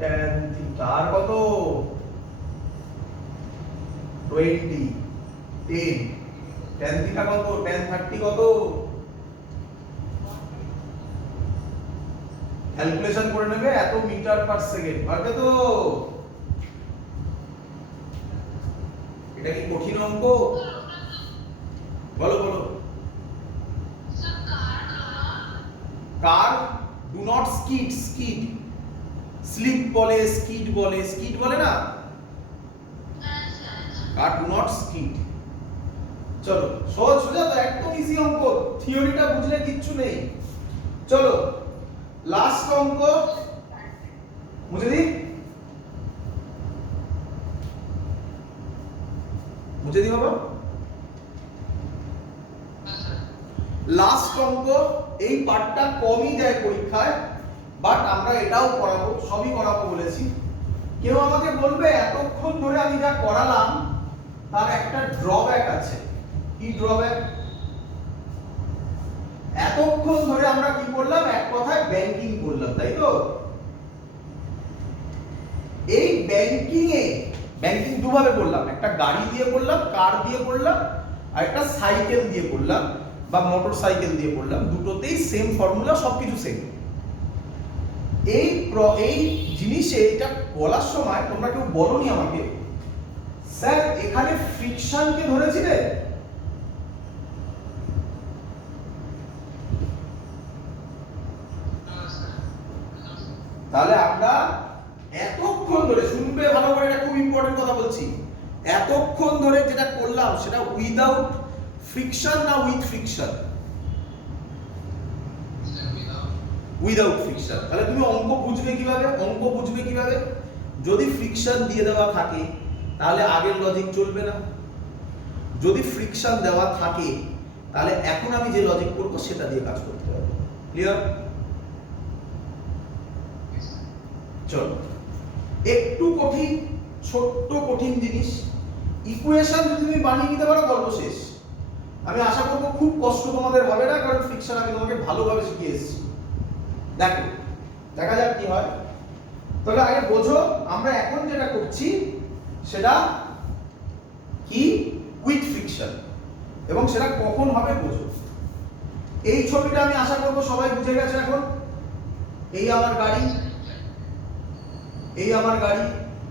tan theta, আর কত? 20, 10, tan theta কত? tan 30 কত? ক্যালকুলেশন করে নেবে, এত মিটার পার সেকেন্ড, পারবে তো? এটা কি কঠিন অঙ্ক? বলো বলো। Car do not skid, slip বলে, স্কিড বলে না, কার ডু নট স্কিড। চলো সহজ সোজা তো, একদম ইজি অঙ্ক, থিওরিটা বুঝলে কিচ্ছু নেই। চলো লাস্ট অঙ্ক মুছে দি, বাবা। লাস্ট অঙ্ক, এই পার্টটা কমই যায় পরীক্ষায়, বাট আমরা এটাও করাবো, সবই করাবো বলেছি। কেউ আমাকে বলবে এতক্ষণ ধরে আমি যা করালাম তার একটা ড্রব্যাক আছে। কি ড্রব্যাক? এতক্ষণ ধরে আমরা কি করলাম? এক কথায় ব্যাংকিং করলাম, তাই তো? এই ব্যাংকিং দুভাবে করলাম, একটা গাড়ি দিয়ে করলাম, কার দিয়ে করলাম, আর একটা সাইকেল দিয়ে করলাম বা মোটর সাইকেল দিয়ে করলাম, দুটোতেই সেম ফর্মুলা, সবকিছু সেম। এই জিনিসে এটা বলার সময় তোমরা কেউ বলোনি আমাকে, স্যার এখানে ফ্রিকশনকে ধরেছিলে? তাহলে আমরা এতক্ষণ ধরে, শুনবে ভালো করে, এটা খুব ইম্পর্টেন্ট কথা বলছি, এতক্ষণ ধরে যেটা করলাম সেটা উইদাউট ফ্রিকশন না উইথ ফ্রিকশন? Without friction. তাহলে তুমি অঙ্ক বুঝবে কিভাবে? যদি ফ্রিকশন দিয়ে দেওয়া থাকে তাহলে আগের লজিক চলবে না, যদি ফ্রিকশন দেওয়া থাকে তাহলে এখন আমি যে লজিক করব সেটা দিয়ে কাজ করতে হবে। ক্লিয়ার? চলো একটু কঠিন, ছোট্ট কঠিন জিনিস, ইকুয়েশন যদি তুমি বানিয়ে নিতে পারো গল্প শেষ। আমি আশা করবো খুব কষ্ট তোমাদের হবে না, কারণ ফ্রিকশন আমি তোমাকে ভালোভাবে শিখিয়ে এসেছি। দেখো, দেখা যাক কি হয়। তাহলে আগে বোঝো আমরা এখন যেটা করছি সেটা কি? উইথ ফ্রিকশন, এবং সেটা কখন হবে বোঝো। এই ছবিটা আমি আশা করবো সবাই বুঝে গেছে এখন। এই আমার গাড়ি,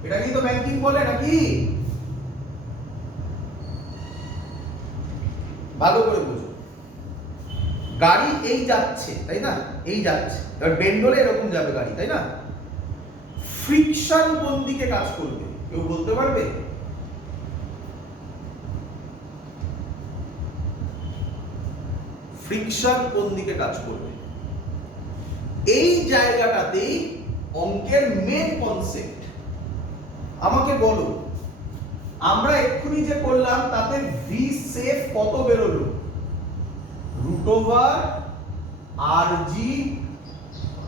এটা কি তো ব্যাংকিং বলে নাকি? ভালো করে বুঝো, গাড়ি এই যাচ্ছে, তাই না? এই যাচ্ছে, এবার বেন্ড হলে এরকম যাবে গাড়ি, তাই না? ফ্রিকশন কোন দিকে কাজ করবে কেউ বলতে পারবে? ফ্রিকশন কোন দিকে কাজ করবে? এই জায়গাটাতেই অঙ্কের মেন কনসেপ্ট। আমাকে বলো, আমরা এক্ষুনি যে করলাম তাতে ভি সেফ কত বেরোলো? Root over R G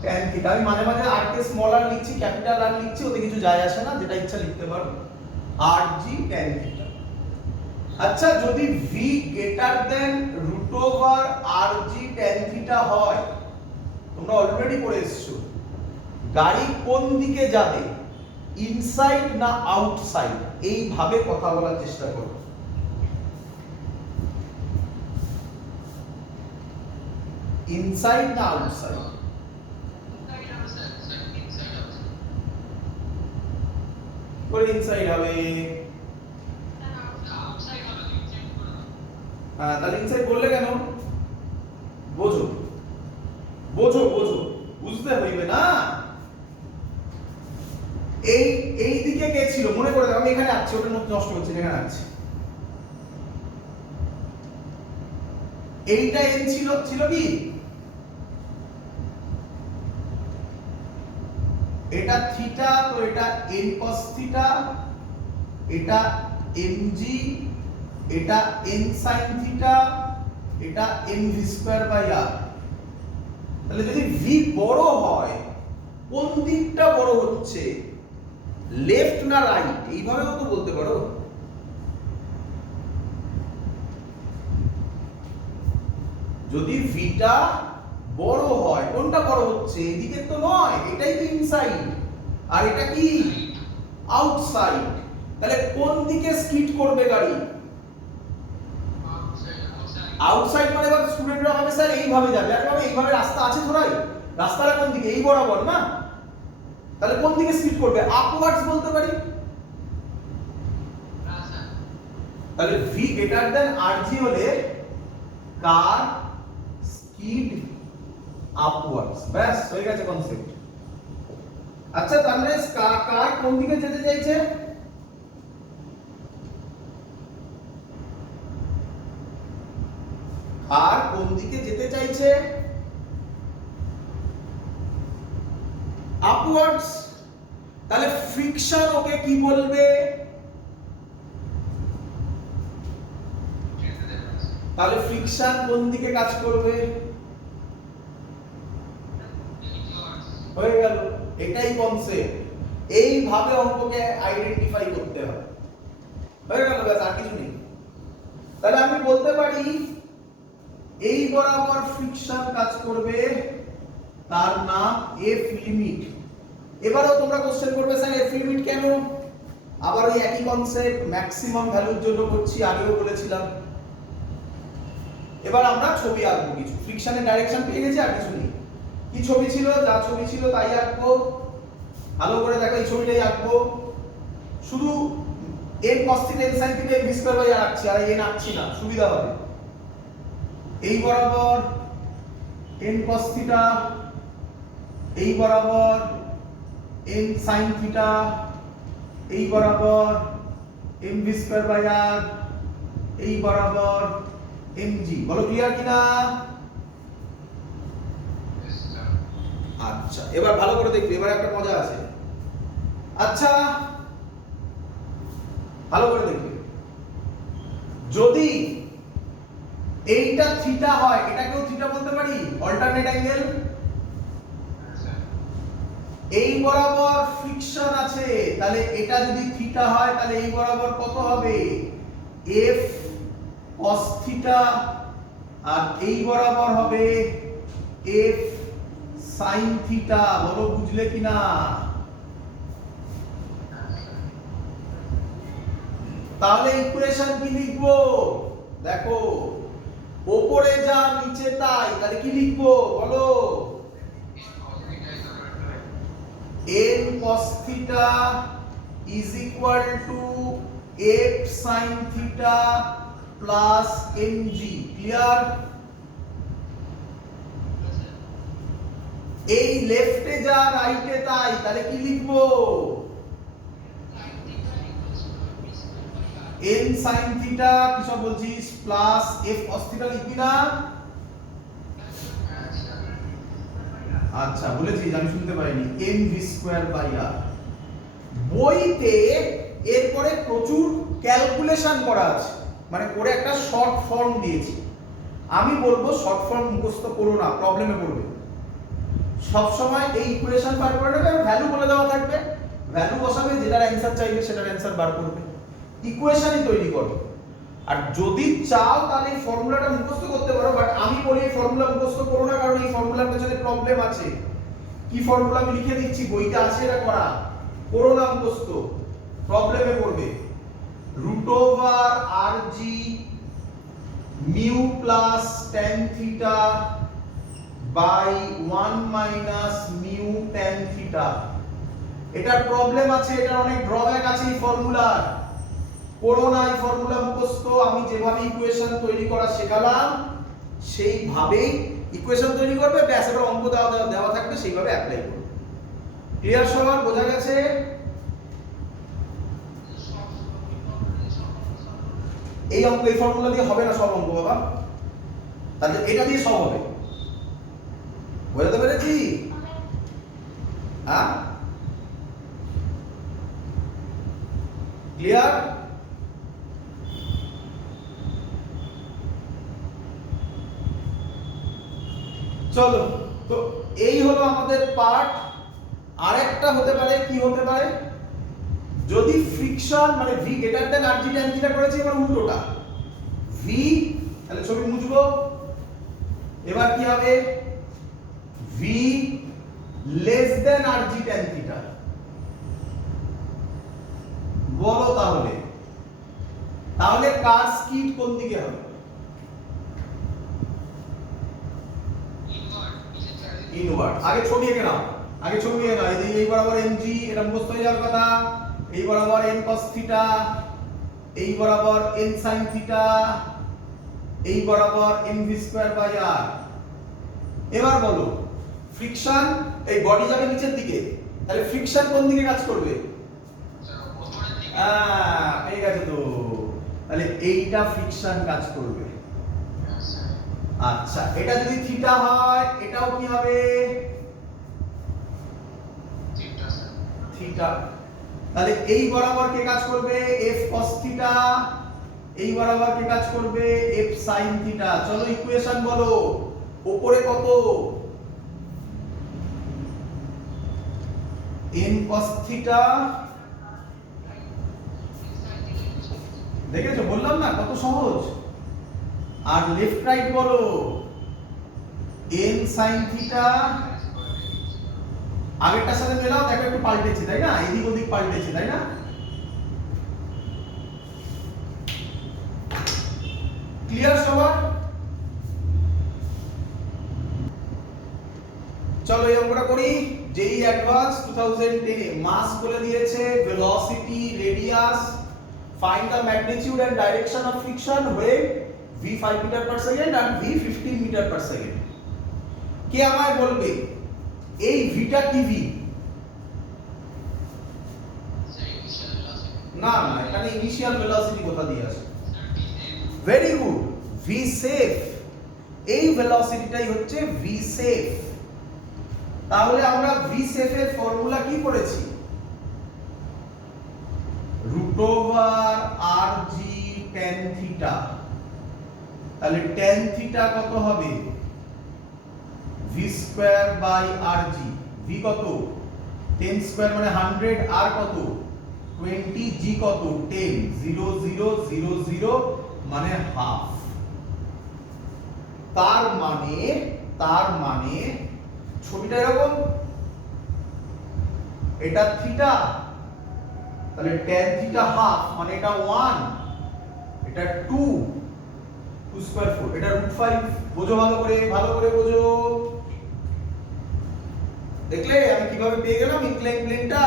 tan theta. আমি মাঝে মাঝে আর কে স্মল আর লিখছি, ক্যাপিটাল আর লিখছি, ওতে কিছু যায় আসে না, যেটা ইচ্ছা লিখতে পারো। R G tan theta. আচ্ছা, যদি V greater than root over R G tan theta হয়, তোমরা অলরেডি পড়ে এসছো, গাড়ি কোন দিকে যাবে? ইনসাইড না আউটসাইড? এইভাবে কথা বলার চেষ্টা করো। ইনসাইড না আউটসাইড? করে ইনসাইড হবে। হ্যাঁ, তাহলে ইনসাইড বললে কেন? বোঝো, বুঝতে হইবে না। এই এই দিকে কে ছিল মনে করে দেখো, আমি এখানে আছি, ওটা নষ্ট হচ্ছে, এখানে আছি। এইটা n ছিল কি, এটা থিটা, তো এটা n cos থিটা, এটা mg, এটা n sin থিটা, এটা mv স্কয়ার বাই r। তাহলে যদি v বড় হয়, কোন দিকটা বড় হচ্ছে, লেফট না রাইট, এইভাবেও তো বলতে পারো। যদি ভিটা বড় হয়, কোনটা বড় হচ্ছে, এদিকে তো নয়, এটাই তো ইনসাইড, আর এটা কি আউটসাইড। তাহলে কোন দিকে স্কিড করবে গাড়ি, আউটসাইড। মানে এবার স্টুডেন্টরা ভাবে স্যার এইভাবে যাবে, আর ভাবে এইভাবে রাস্তা আছে ধরাই, রাস্তাটা কোন দিকে, এই বরাবর না, তাহলে কোন দিকে স্কিড করবে, আপওয়ার্ডস বলতে পারি। তাহলে v গ্রেটার দেন rg হলে কার স্কিড আপওয়ার্ডস, ব্যাস হয়ে গেছে কনসেপ্ট। আচ্ছা, তাহলে কার কোন দিকে যেতে চাইছে, আর কোন দিকে যেতে চাইছে, আপওয়ার্ডস। তাহলে ফ্রিকশন ওকে কি বলবে, তাহলে ফ্রিকশন কোন দিকে কাজ করবে, হয়ে গেল, এটাই কনসেপ্ট। এইভাবে অঙ্ককে আইডেন্টিফাই করতে হয়, হয়ে গেল, ব্যাস, আর কিছু নেই। তাহলে আমি বলতে পারি এই বরাবর ফ্রিকশন কাজ করবে, তার নাম এফ লিমিট। এবারেও তোমরা কোশ্চেন করবে স্যার এফ লিমিট কেন, আবার ওই একই কনসেপ্ট, ম্যাক্সিমাম ভ্যালুর জন্য করছি, আগেও বলেছিলাম। এবার আমরা ছবি আঁকবো, কিছু ফ্রিকশনের ডাইরেকশন পেয়ে গেছি, আর কিছু নেই। কি ছবি ছিল, যা ছবি ছিল তাই আঁকবো, ভালো করে দেখো, এই ছবিটাই আঁকবো, শুধু n cos θ n sin θ v square by r আঁকছি, আর n আঁকছি না, সুবিধা হবে। এই বরাবর n cos θ, এই বরাবর n sin θ, এই বরাবর mv স্কয়ার বাই r, এই বরাবর mg। বলো ক্লিয়ার কিনা? আচ্ছা, এবার ভালো করে দেখবে, এবার একটা মজা আছে। আচ্ছা, ভালো করে দেখবে, যদি এইটা থিটা হয়, এটাকেও থিটা বলতে পারি, অল্টারনেট অ্যাঙ্গেল। এই বরাবর ফ্রিকশন আছে, তাহলে এটা যদি থিটা হয়, তাহলে এই বরাবর কত হবে, f cos θ, আর এই বরাবর হবে f sin θ। বলো বুঝলে কিনা? তাহলে ইকুয়েশন কি লিখবো, দেখো, উপরে যা নিচে তাই, তাহলে কি লিখবো বলো, n cos θ is equal to f sin θ plus mg। Clear? এই লেফটে যা রাইটে তাই, তাহলে কি লিখবো, n sin θ কি সব বলছিস, প্লাস f cos θ লিখবি না? আচ্ছা, বলেছিস, আমি শুনতে পাইনি, mv স্কয়ার বাই r। বইতে এরপরে প্রচুর ক্যালকুলেশন করা আছে, মানে করে একটা শর্ট ফর্ম দিয়েছি। আমি বলবো শর্ট ফর্ম মুখস্থ করো না, প্রবলেমে পড়বে। সব সময় এই ইকুয়েশন বার করে নেবে, ভ্যালু বলে দেওয়া থাকবে, ভ্যালু বসাবে, যেটার অ্যানসার চাইবে সেটার অ্যানসার বার করবে, ইকুয়েশনই তৈরি করো। আর যদি চাও তাহলে এই ফর্মুলাটা মুখস্থ করতে পারো, বাট আমি বলি এই ফর্মুলা মুখস্থ করো না, কারণ এই ফর্মুলার পেছনে প্রবলেম আছে। কি ফর্মুলা আমি লিখে দিচ্ছি, বইতে আছে এটা করা, করো না মুখস্থ, প্রবলেমে পড়বে। √rg mu plus tan θ by 1 minus mu tan θ। এটার প্রবলেম আছে, এটার অনেক ড্রব্যাক আছে এই ফর্মুলার। করো না এই ফর্মুলা মুখস্থ, আমি যেভাবে ইকুয়েশন তৈরি করা শেখালাম সেইভাবেই ইকুয়েশন তৈরি করবে, ব্যাস, এবার অঙ্ক দেওয়া থাকবে, সেইভাবে অ্যাপ্লাই করবে। ক্লিয়ার সবার? বোঝা গেছে? এই অঙ্ক এই ফর্মুলা দিয়ে হবে না সব অঙ্ক বাবা, তাহলে এটা দিয়ে সব হবে। বুঝতে পেরেছি? হ্যাঁ, ক্লিয়ার? চলো, তো এই হলো আমাদের পার্ট। আরেকটা হতে পারে, কি হতে পারে, যদি ফ্রিকশন মানে ভি গ্রেটার দেন আর জি ট্যান থিটা করেছি, এবার উল্টোটা ভি, তাহলে ছবি মুছবো। এবার কি হবে, ভি লেস দেন আর জি ট্যান থিটা। বলো তাহলে, তাহলে কার স্কিড কোন দিকে হবে? ইনওয়ার্ড। আগে ছবি এঁকে নাও, আগে ছবি এঁকে নাও। এই বরাবর এমজি, এটা মুখস্থ হয়ে যাওয়ার কথা। এই বরাবর এন কস থিটা, এই বরাবর এন সাইন থিটা, এই বরাবর এম ভি স্কয়ার বাই আর। এবার বলো ফ্রিকশন, এই বডি যাবে নিচের দিকে, তাহলে ফ্রিকশন কোন দিকে কাজ করবে? ঠিক আছে তো, তাহলে এইটা ফ্রিকশন কাজ করবে। আচ্ছা, এটা যদি থিটা হয়, এটাও কি হবে? থিটা। তাহলে এই বরাবর কে কাজ করবে? f cos theta. এই বরাবর কে কাজ করবে? f sin theta. চলো ইকুয়েশন বলো, উপরে কত? n cos থিটা, দেখেছো বললাম না কত সহজ। আর লেফট রাইট বলো, n sin থিটা। আগেরটার সাথে মেলাও, দেখো একটু পাল্টেছে তাই না, এদিক ওদিক পাল্টেছে তাই না? ক্লিয়ার সবার? চলো এই অঙ্কটা করি। যেই অ্যাডভান্স 2010 এ মাস বলে দিয়েছে, velocity, radius, find the magnitude and direction of friction when v 5 metre per second and v 15 metre per second. কে আমায় বলবে এই ভিটা কি ভি? না না, এখানে ইনিশিয়াল ভেলোসিটি কোথা দিয়ে আসে? Very good, V safe. এই ভেলোসিটিটাই হচ্ছে ভি সেফ। তাহলে আমরা ভি সেফ এর ফর্মুলা কি করেছি? √r g tan theta. তাহলে tan থিটা কত হবে? v square by rg। v কত? 10 স্কয়ার মানে 100, r কত? 20, g কত? 10, 0 0 0 0 মানে হাফ। তার মানে ছবিটা এরকম, এটা থিটা, তাহলে tan থিটা হাফ মানে এটা 1, এটা 2, 2 স্কয়ার 4, এটা √5। বোঝো ভালো করে, ভালো করে বোঝো। দেখলে আমি কিভাবে পেয়ে গেলাম ইনক্লাইন প্লেনটা?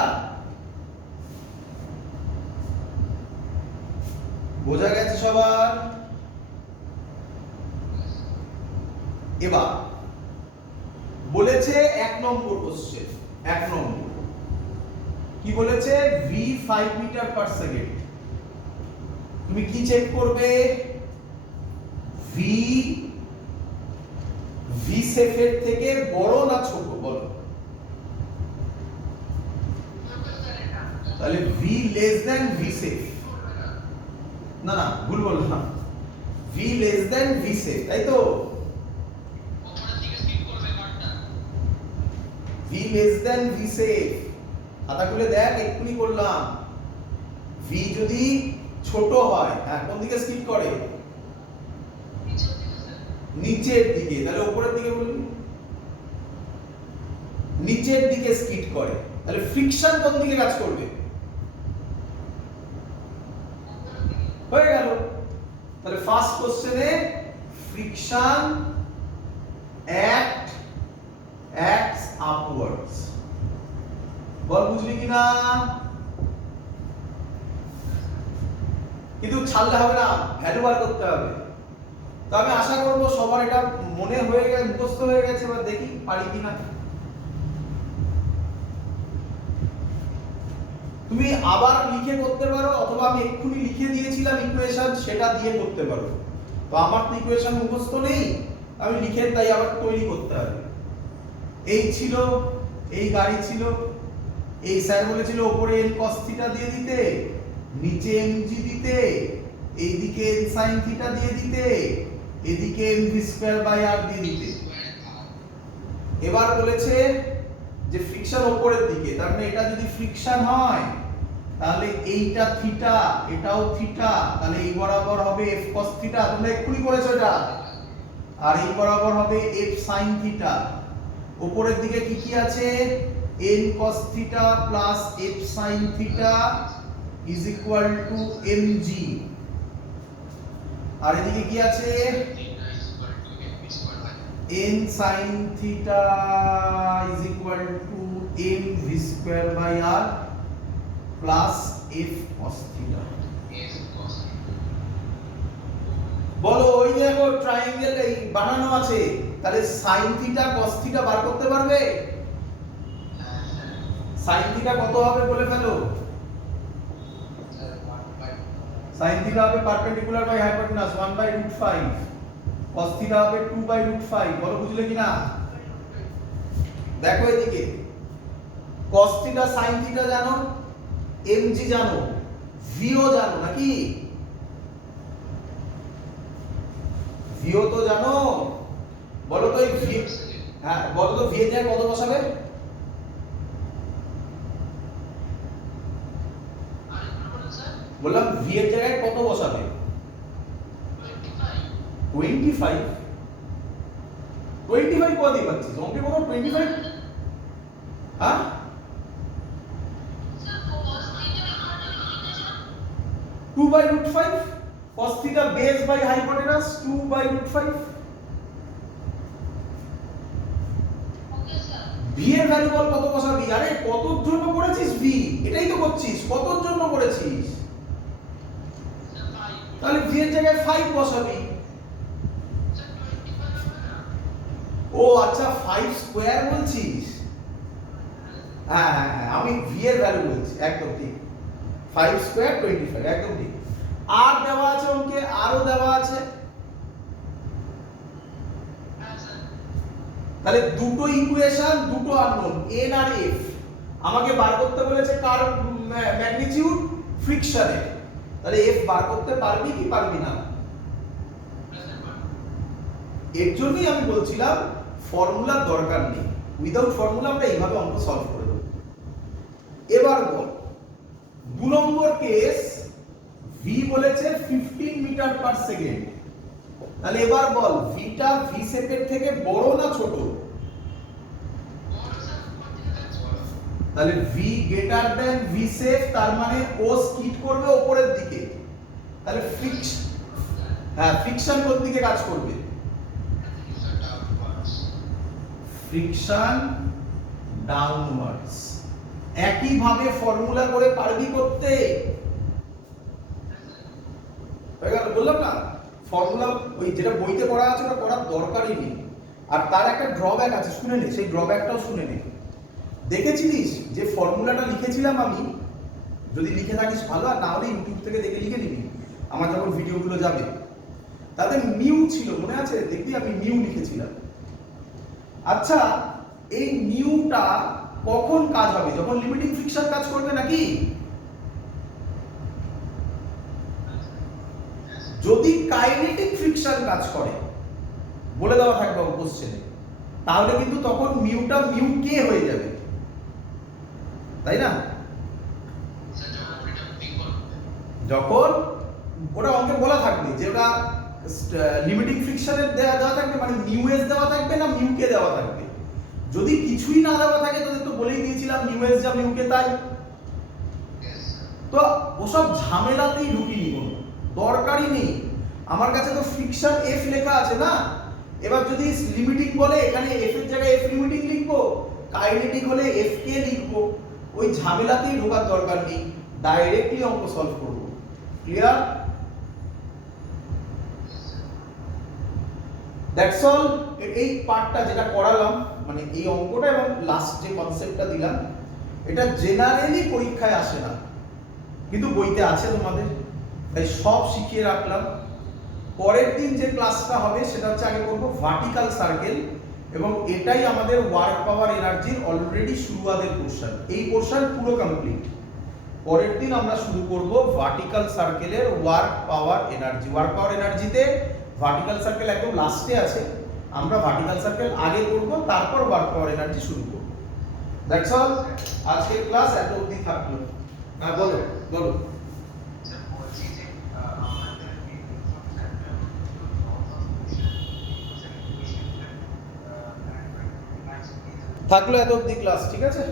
বোঝা গেছে সবার? এবার বলেছে 1 নম্বর কোশ্চেন, 1 নম্বর কি বলেছে? v 5 metre per second. তুমি কি চেক করবে? v সেফ এর থেকে বড় না ছোট বলো? তাহলে v less than v safe. না না, ভুল বললাম, v less than v safe, তাই তো? v less than v safe. খাতা খুলে দেখ, এক্ষুনি করলাম। v যদি ছোট হয়, হ্যাঁ, কোন দিকে স্কিড করে? নিচের দিকে। তাহলে উপরের দিকে বলবি? নিচের দিকে স্কিড করে। তাহলে ফ্রিকশন কোন দিকে কাজ করবে? হয়ে গেল। তাহলে ফার্স্ট কোশ্চেনে ফ্রিকশন acts upwards। বল বুঝলি কিনা? কিন্তু ছাড়লে হবে না, ভ্যালু বার করতে হবে। তো আমি আশা করব সবার এটা মনে হয়ে গেছে, মুখস্থ হয়ে গেছে। এবার দেখি পারি কিনা। তুমি আবার লিখে করতে পারো, অথবা আমি এক্ষুনি লিখে দিয়েছিলাম ইকুয়েশন, সেটা দিয়ে করতে পারো। তো আমার তো ইকুয়েশন মুখস্থ নেই, আমি লিখে তাই আবার তৈরি করতে হবে। এই ছিল, এই গাড়ি ছিল, এই স্যার বলেছিল উপরে n cos থিটা দিয়ে দিতে, নিচে mg দিতে, এইদিকে n sin থিটা দিয়ে দিতে, এদিকে mv স্কয়ার বাই r দিয়ে দিতে। এবার বলেছে যে ফ্রিকশন উপরের দিকে, তার মানে এটা যদি ফ্রিকশন হয় তাহলে এইটা থিটা, এটাও থিটা, তাহলে এই বরাবর হবে f cos থিটা, তোমরা এক্ষুনি করেছো এটা, আর এই বরাবর হবে f sin থিটা। উপরের দিকে কি কি আছে, n cos theta plus f sin theta is equal to mg, আর এদিকে কি আছে, n sin theta is equal to mv square by r plus f cos theta। বলো ওই দেখো ট্রায়াঙ্গেল এই বানানো আছে, তাহলে sin theta cos theta বার করতে পারবে? sin theta কত হবে বলে ফেলো। sin theta হবে perpendicular by hypotenuse 1/√5, cos theta হবে 2/√5। বলো বুঝলে কিনা? দেখো এদিকে cos theta sin theta জানো, mg জানো, v ও জানো নাকি? v ও তো জানো। বলো তো এই v, হ্যাঁ বলো তো v এর জায়গায় কত বসাবে? বললাম v এর জায়গায় কত বসাবে? 25। 25 কত দিয়ে পাচ্ছিস? অঙ্কে কোনো 25? হ্যাঁ 2/√5 cos theta base by hypotenuse 2/√5। v এর ভ্যালু বল কত বসাবি? আরে কতর জন্য করেছিস v? এটাই তো করছিস, কতর জন্য করেছিস? তাহলে v এর জায়গায় 5 বসাবি। ও আচ্ছা 5 স্কয়ার বলছিস? হ্যাঁ হ্যাঁ হ্যাঁ, আমি v এর ভ্যালু বলছি, একদম ঠিক। 5 স্কয়ার 25, একদম ঠিক। আর দেওয়া আছে অঙ্কে, আরো দেওয়া আছে। তাহলে দুটো ইকুয়েশন, দুটো আননোন n আর f, আমাকে বার করতে বলেছে কার ম্যাগনিটিউড? ফ্রিকশনের। তাহলে f বার করতে পারবি কি পারবি না? এর জন্যই আমি বলছিলাম ফর্মুলার দরকার নেই, উইদাউট ফর্মুলা আমরা এইভাবে অঙ্ক সলভ করে দেব। এবার বল 2 নম্বর কেস, v বলেছে 15 মিটার পার সেকেন্ড। তাহলে এবার বল vটা v সেকেন্ড থেকে বড় না ছোট? তাহলে v greater than v safe, তার মানে ও স্কিড করবে উপরের দিকে। তাহলে ফ্রিকশন কোন দিকে কাজ করবে? Friction downwards. একই ভাবে ফর্মুলা করে পারবি করতে? হয়ে গেল, বললাম না ফর্মুলা ওই যেটা বইতে পড়া আছে ওটা করার দরকারই নেই। আর তার একটা ড্রব্যাক আছে, শুনে নে, সেই ড্রব্যাকটাও শুনে নে। দেখেছিলিস যে ফর্মুলাটা লিখেছিলাম আমি, যদি লিখে থাকিস ভালো, আর না হলে ইউটিউব থেকে দেখে লিখে নিবি আমার যখন ভিডিওগুলো যাবে। তাতে মিউ ছিল, মনে আছে? দেখবি আমি মিউ লিখেছিলাম। আচ্ছা এই মিউটা কখন কাজ হবে? যখন লিমিটিং ফ্রিকশন কাজ করবে নাকি? যদি কাইনেটিক ফ্রিকশন কাজ করে, বলে দেওয়া থাকবে কোশ্চেনে, তাহলে কিন্তু তখন মিউটা মিউ কে হয়ে যাবে, তাই না? যখন ওটা অঙ্কে বলা থাকবে যে ওটা লিমিটিং ফ্রিকশনের দেওয়া থাকবে, মানে মিউ এস দেওয়া থাকবে না মিউ কে দেওয়া থাকবে। যদি কিছুই না দেওয়া থাকে তাহলে তো বলেই দিয়েছিলাম মিউ এস যা মিউ কে তাই। তো ওসব ঝামেলাতেই ঢুকিনি, কোনো দরকারই নেই। আমার কাছে তো ফ্রিকশন এফ লেখা আছে না। এবার যদি লিমিটিং বলে এখানে এফ এর জায়গায় এফ লিমিটিং লিখবো, কাইনেটিক হলে এফ কে লিখবো। ওই ঝামেলাতেই ঢোকার দরকার নেই, ডাইরেক্টলি অঙ্ক সলভ করব। ক্লিয়ার? That's all. এই পার্টটা যেটা করালাম, মানে এই অঙ্কটা এবং লাস্ট যে কনসেপ্টটা দিলাম, এটা জেনারেলি পরীক্ষায় আসে না, কিন্তু বইতে আছে তোমাদের, তাই সব শিখিয়ে রাখলাম। পরের দিন যে ক্লাসটা হবে সেটা হচ্ছে আগে করবো ভার্টিক্যাল সার্কেল, এবং এটাই আমাদের ওয়ার্ক পাওয়ার এনার্জির অলরেডি শুরুয়াতের পোর্শন। এই পোর্শন পুরো কমপ্লিট। পরের দিন আমরা শুরু করব ভার্টিক্যাল সার্কেলের work power energy. Work power এনার্জিতে ভার্টিক্যাল সার্কেল একদম লাস্টে আছে, আমরা ভার্টিক্যাল সার্কেল আগে করব, তারপর ওয়ার্ক পাওয়ার এনার্জি শুরু করব। দ্যাটস অল, আজকের ক্লাস এত অবধি থাকলো। হ্যাঁ বলো বলো। থাকলো এত অবধি ক্লাস, ঠিক আছে।